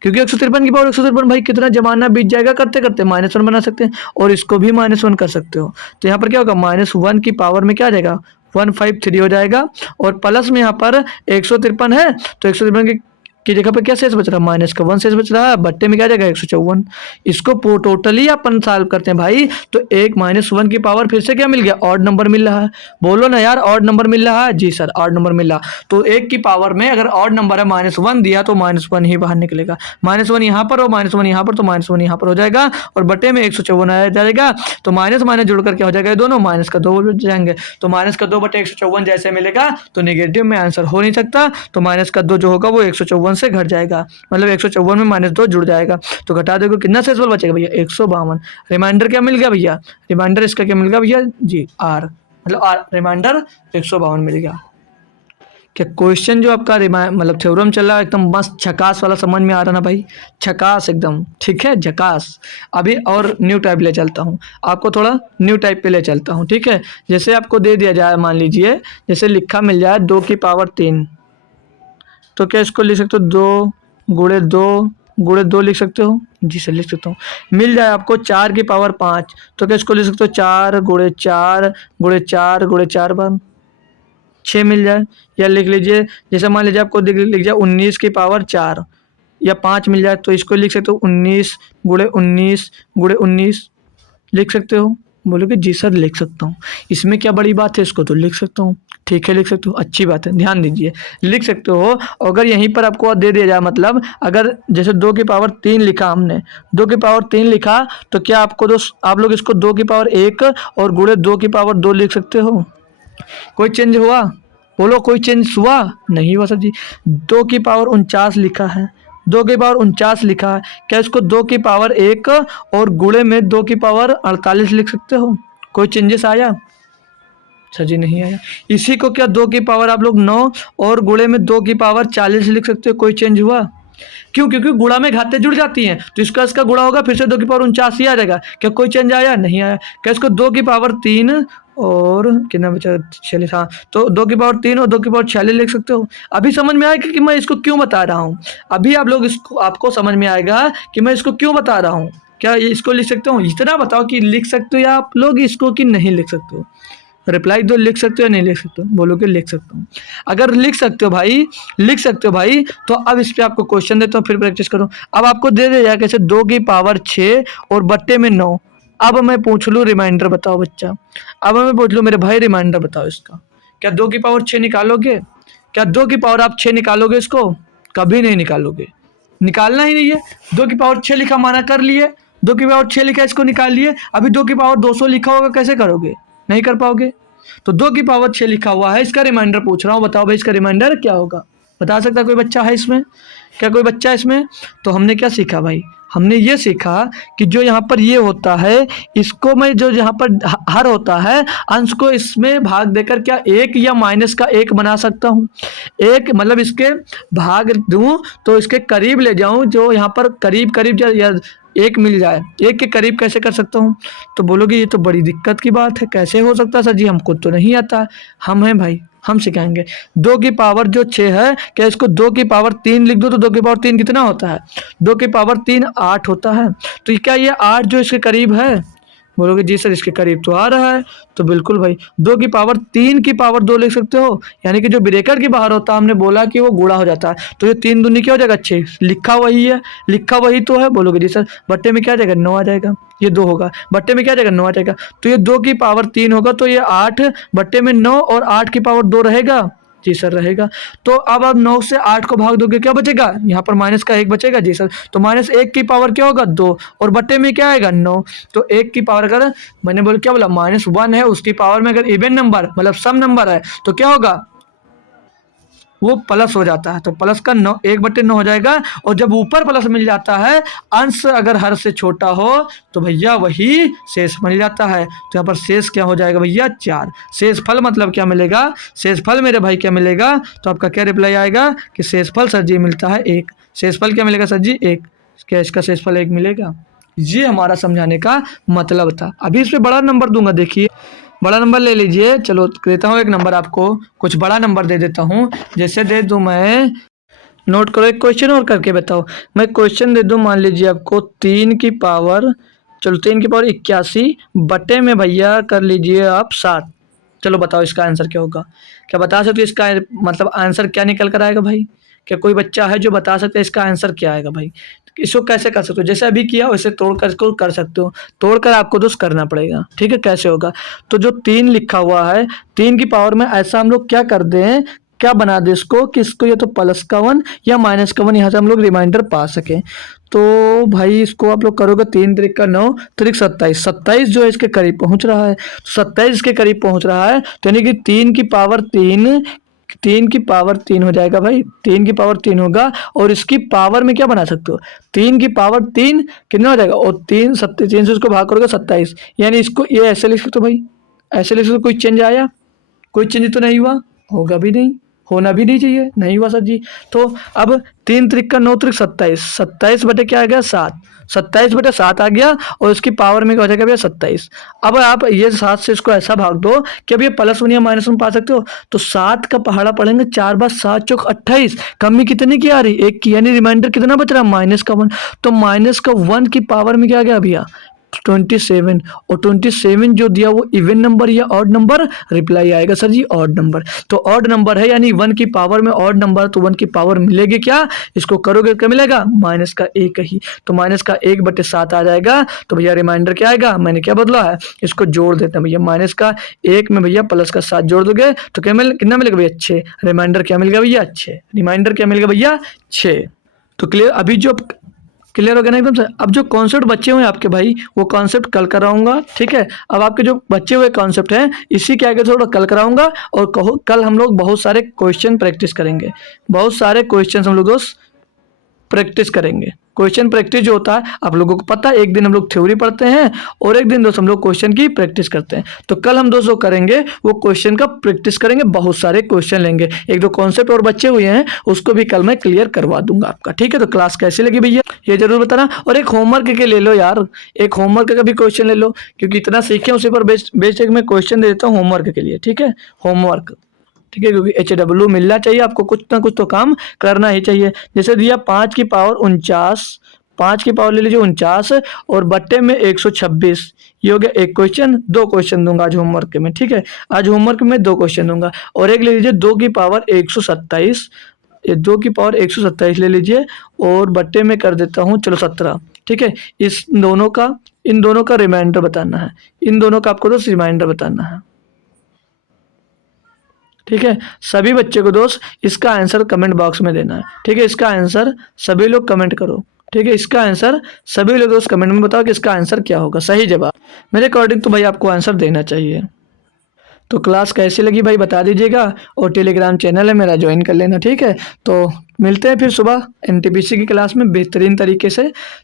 क्योंकि 153 की पावर 153 भाई कितना जमाना बीत जाएगा करते करते, -1 बना सकते हैं और इसको भी -1 कर सकते हो। तो यहाँ पर क्या होगा, -1 की पावर में क्या आ जाएगा, 153 हो जाएगा और प्लस में यहाँ पर 153 है, तो 153 की जगह पे क्या शेष बच रहा है, माइनस का 1 शेष बच रहा है, बट्टे में क्या जाएगा 154। इसको टोटली अपन सॉल्व करते हैं भाई, तो एक -1 की पावर फिर से क्या मिल गया, ऑड नंबर मिल रहा है। बोलो ना यार, ऑड नंबर मिल रहा है, जी सर ऑड नंबर मिल रहा। तो एक की पावर में अगर ऑड नंबर है -1 दिया तो -1 ही बाहर निकलेगा, -1 यहाँ पर और -1 यहाँ पर, तो -1 यहाँ पर हो जाएगा और बट्टे में 154 आ जाएगा। तो माइनस माइनस जुड़कर क्या हो जाएगा, ये दोनों माइनस का 2 बच जाएंगे। तो -2 बटे 154 जैसे मिलेगा, तो नेगेटिव में आंसर हो नहीं सकता, तो -2 जो होगा वो 154 से घट जाएगा, मतलब 154 में -2 जुड़ जाएगा। तो घटा दोगे कितना शेष बल बचेगा भैया, 152। रिमाइंडर क्या मिल गया भैया, रिमाइंडर इसका क्या मिल गया भैया जी, आर, मतलब आर रिमाइंडर 152 मिल गया। क्या क्वेश्चन जो आपका मतलब थ्योरम चल रहा है एकदम मस्त झकास वाला समझ में आ रहा ना भाई, झकास एकदम, ठीक है झकास। अभी और न्यू टाइप ले चलता हूँ, आपको थोड़ा न्यू टाइप पे ले चलता हूँ, ठीक है। जैसे आपको दे दिया जाए, मान लीजिए जैसे लिखा मिल जाए 2 की पावर 3, तो क्या इसको लिख सकते हो 2 गुणे 2 लिख सकते हो, जी सर लिख सकता हूँ। मिल जाए आपको 4 की पावर 5, तो क्या इसको लिख सकते हो 4 गुणे 4 गुणे 4 गुणे 4 बार 6 मिल जाए। या लिख लीजिए, जैसे मान लीजिए आपको लिख जाए 19 की पावर 4 या 5 मिल जाए, तो इसको लिख सकते हो 19 गुणे 19 गुणे 19 लिख सकते हो। बोलोगे जी सर लिख सकता हूँ, इसमें क्या बड़ी बात है, इसको तो लिख सकता हूँ, ठीक है लिख सकते हो, अच्छी बात है, ध्यान दीजिए लिख सकते हो। अगर यहीं पर आपको दे दिया जाए, मतलब अगर जैसे 2 की पावर 3 लिखा हमने, 2 की पावर 3 लिखा, तो क्या आपको आप लोग इसको 2 की पावर 1 और गुणे 2 की पावर 2 लिख सकते हो। कोई चेंज हुआ, बोलो कोई चेंज हुआ, नहीं हुआ सर जी। 2 की पावर 49 लिखा है, 2 की पावर 49 लिखा है, क्या इसको 2 की पावर 1 और गुणे में 2 की पावर 48 लिख सकते हो। कोई चेंजेस आया, सर जी नहीं आया। इसी को क्या 2 की पावर आप लोग 9 और गुणे में 2 की पावर 40 लिख सकते हो, कोई चेंज हुआ, क्यों, क्योंकि गुणा में घातें जुड़ जाती हैं, तो इसका गुणा होगा, फिर से 2 की पावर 49 ही आ जाएगा। क्या कोई चेंज आया, नहीं आया। क्या इसको 2 की पावर 3 और कितना बचा 46, हाँ, तो 2 की पावर 3 और 2 की पावर 46 लिख सकते हो। अभी समझ में आएगा कि मैं इसको क्यों बता रहा हूँ, अभी आप लोग इसको, आपको समझ में आएगा कि मैं इसको क्यों बता रहा हूँ। क्या इसको लिख सकते हो, इतना बताओ कि लिख सकते हो या आप लोग इसको कि नहीं लिख सकते हो। रिप्लाई दो, लिख सकते हो या नहीं लिख सकते हो, बोलो कि लिख सकता हूँ। अगर लिख सकते हो भाई, लिख सकते हो भाई, तो अब इस पे आपको क्वेश्चन देता हूँ, फिर प्रैक्टिस करो। अब आपको दे दिया जाए कैसे 2 की पावर 6 और बट्टे में 9। अब मैं पूछ लूँ रिमाइंडर बताओ बच्चा, अब मैं पूछ लूँ मेरे भाई रिमाइंडर बताओ इसका। क्या 2 की पावर 6 निकालोगे, क्या 2 की पावर आप 6 निकालोगे इसको, कभी नहीं निकालोगे, निकालना ही नहीं है। 2 की पावर 6 लिखा माना कर लिए, 2 की पावर 6 लिखा इसको निकाल लिए। अभी 2 की पावर 200 लिखा होगा, कैसे करोगे, नहीं कर पाओगे। तो 2 की पावर 6 लिखा हुआ है, इसका रिमाइंडर पूछ रहा हूँ, बताओ भाई इसका रिमाइंडर क्या होगा। बता सकता कोई बच्चा है इसमें, क्या कोई बच्चा है इसमें। तो हमने क्या सीखा भाई, हमने ये सीखा कि जो यहाँ पर ये होता है, इसको मैं जो यहाँ पर हर होता है अंश को इसमें भाग देकर क्या 1 या माइनस का 1 बना सकता हूँ। एक मतलब इसके भाग दूँ तो इसके करीब ले जाऊँ, जो यहाँ पर करीब करीब या 1 मिल जाए, 1 के करीब कैसे कर सकता हूँ। तो बोलोगे ये तो बड़ी दिक्कत की बात है, कैसे हो सकता है सर जी, हमको तो नहीं आता है। हम हैं भाई, हम सिखाएंगे। 2 की पावर जो 6 है, क्या इसको 2 की पावर 3 लिख दो, तो 2 की पावर 3 कितना होता है, 2 की पावर 3 8 होता है। तो क्या ये 8 जो इसके करीब है, बोलोगे जी सर इसके करीब तो आ रहा है। तो बिल्कुल भाई 2 की पावर 3 की पावर 2 लिख सकते हो, यानी कि जो ब्रेकेट के बाहर होता है हमने बोला कि वो गुणा हो जाता है, तो ये 3 दूनी क्या हो जाएगा 6, लिखा वही है, लिखा वही तो है। बोलोगे जी सर बट्टे में क्या आ जाएगा 9 आ जाएगा, ये 2 होगा, बट्टे में क्या आ जाएगा 9 आ जाएगा। तो ये 2 की पावर 3 होगा, तो ये 8 बट्टे में 9 और 8 की पावर 2 रहेगा, जी सर रहेगा। तो अब आप 9 से 8 को भाग दोगे, क्या बचेगा, यहाँ पर माइनस का 1 बचेगा, जी सर। तो -1 की पावर क्या होगा 2 और बट्टे में क्या आएगा 9। तो 1 की पावर अगर मैंने बोला क्या बोला -1 है, उसकी पावर में अगर इवन नंबर मतलब सम नंबर है तो क्या होगा, वो प्लस हो जाता है, तो प्लस का 9 1/9 हो जाएगा। और जब ऊपर प्लस मिल जाता है, अंश अगर हर से छोटा हो तो भैया वही शेष मिल जाता है। तो यहाँ पर शेष क्या हो जाएगा भैया 4। शेषफल मतलब क्या मिलेगा, शेषफल मेरे भाई क्या मिलेगा, तो आपका क्या रिप्लाई आएगा कि शेषफल सर जी मिलता है 1। शेषफल क्या मिलेगा सर जी 1। क्या इसका शेषफल 1 मिलेगा। ये हमारा समझाने का मतलब था। अभी इस पे बड़ा नंबर दूंगा, देखिए बड़ा नंबर ले लीजिए। चलो देता हूँ एक नंबर आपको, कुछ बड़ा नंबर दे देता हूँ। जैसे दे दूँ मैं, नोट करो, एक क्वेश्चन और करके बताओ। मैं क्वेश्चन दे दूँ, मान लीजिए आपको 3 की पावर, चलो 3 की पावर 81 बटे में भैया कर लीजिए आप 7। चलो बताओ इसका आंसर क्या होगा। क्या बता सकते हो इसका मतलब आंसर क्या निकल कर आएगा भाई। क्या कोई बच्चा है जो बता सकता है इसका आंसर क्या आएगा भाई। इसको कैसे कर सकते हो, जैसे अभी किया वैसे तोड़ कर इसको कर सकते हो। तोड़कर आपको दोस्त करना पड़ेगा, ठीक है। कैसे होगा, तो जो 3 लिखा हुआ है, 3 की पावर में ऐसा हम लोग क्या कर दें, क्या बना दे इसको कि इसको या तो प्लस का 1 या माइनस का 1, यहाँ से हम लोग रिमाइंडर पा सकें। तो भाई इसको आप लोग करोगे 3 त्रिक का 9 त्रिक 27, 27 जो है इसके करीब पहुंच रहा है। तो 27 के करीब पहुंच रहा है, तो यानी कि 3 की पावर 3, 3 की पावर 3 हो जाएगा भाई, 3 की पावर 3 होगा। और इसकी पावर में क्या बना सकते हो, 3 की पावर 3 कितना हो जाएगा, और 3 3 से इसको भाग करोगे 27, यानी इसको ये ऐसे लिख सकते हो भाई, ऐसे लिख सकते हो। कोई चेंज आया, कोई चेंज तो नहीं हुआ, होगा भी नहीं, होना भी नहीं चाहिए, नहीं हुआ सर जी। तो अब 3 त्रिक का 9 त्रिक 27, 27 बटे क्या आ गया 7, 27 बटे 7 आ गया। और इसकी पावर में क्या हो जाएगा भैया 27। अब आप ये 7 से इसको ऐसा भाग दो कि अब ये प्लस 1 या माइनस 1 पा सकते हो। तो 7 का पहाड़ा पढ़ेंगे, 4 बार 7 चौक 28, कमी कितनी की आ रही, 1 की, यानी रिमाइंडर कितना बच रहा है माइनस का 1। तो माइनस का 1 की पावर में क्या आ गया भैया 27। और 27 जो दिया वो इवन नंबर या ऑड नंबर, रिप्लाई आएगा सर जी ऑड नंबर। तो ऑड नंबर है, यानी 1 की पावर में ऑड नंबर, तो 1 की पावर मिलेगी क्या, इसको करोगे क्या मिलेगा माइनस का 1 ही। तो माइनस का 1/7 आ जाएगा। तो भैया रिमाइंडर क्या आएगा, मैंने क्या बदला है, इसको जोड़ देते हैं भैया। माइनस का 1 में भैया प्लस का 7 जोड़ दोगे तो क्या कितना मिलेगा भैया 6। रिमाइंडर क्या मिल गया भैया 6, रिमाइंडर क्या मिल गया भैया 6। तो क्लियर, अभी जो क्लियर हो गया ना एकदम से। अब जो कॉन्सेप्ट बचे हुए हैं आपके भाई, वो कॉन्सेप्ट कल कराऊंगा, ठीक है। अब आपके जो बचे हुए कॉन्सेप्ट हैं इसी के आगे थोड़ा कल कराऊंगा। और कहो कल हम लोग बहुत सारे क्वेश्चन प्रैक्टिस करेंगे, बहुत सारे क्वेश्चन हम लोग दोस्त प्रैक्टिस करेंगे। क्वेश्चन प्रैक्टिस जो होता है आप लोगों को पता है, एक दिन हम लोग थ्योरी पढ़ते हैं और एक दिन दोस्त हम लोग क्वेश्चन की प्रैक्टिस करते हैं। तो कल हम दोस्त जो करेंगे वो क्वेश्चन का प्रैक्टिस करेंगे, बहुत सारे क्वेश्चन लेंगे। एक दो कॉन्सेप्ट और बचे हुए हैं उसको भी कल मैं क्लियर करवा दूंगा आपका, ठीक है। तो क्लास कैसी लगी भैया ये जरूर बताना। और एक होमवर्क के ले लो यार, एक होमवर्क का भी क्वेश्चन ले लो, क्योंकि इतना सीखे उसी पर बेस्ड एक मैं क्वेश्चन दे देता हूँ होमवर्क के लिए, ठीक है। होमवर्क, ठीक है, क्योंकि HW मिलना चाहिए आपको, कुछ ना कुछ तो काम करना ही चाहिए। जैसे दिया 5 की पावर 49, 5 की पावर ले लीजिए 49 और बट्टे में 126, ये हो गया एक क्वेश्चन। 2 क्वेश्चन दूंगा आज होमवर्क में, ठीक है। आज होमवर्क में 2 क्वेश्चन दूंगा। और एक ले लीजिए 2 की पावर 127, ये 2 की पावर 127 ले लीजिए और बट्टे में कर देता हूँ चलो 17, ठीक है। इन दोनों का रिमाइंडर बताना है, इन दोनों का आपको दोस्त रिमाइंडर बताना है, ठीक है। सभी बच्चे को दोस्त इसका आंसर कमेंट बॉक्स में देना है, ठीक है। इसका आंसर सभी लोग कमेंट करो, ठीक है। इसका आंसर सभी लोग दोस्त कमेंट में बताओ कि इसका आंसर क्या होगा, सही जवाब। मेरे अकॉर्डिंग तो भाई आपको आंसर देना चाहिए। तो क्लास कैसी लगी भाई बता दीजिएगा। और टेलीग्राम चैनल है मेरा, ज्वाइन कर लेना, ठीक है। तो मिलते हैं फिर सुबह NTPC की क्लास में बेहतरीन तरीके से।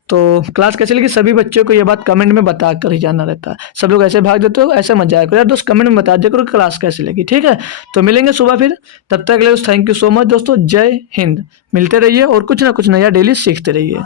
तो क्लास कैसी लगी सभी बच्चों को ये बात कमेंट में बता कर ही जाना रहता है। सब लोग ऐसे भाग देते हो, ऐसे मत जाया करो यार दोस्त, कमेंट में बता दिया करो क्लास कैसी लगी, ठीक है। तो मिलेंगे सुबह फिर, तब तक के लिए थैंक यू सो मच दोस्तों, जय हिंद। मिलते रहिए और कुछ ना कुछ नया डेली सीखते रहिए।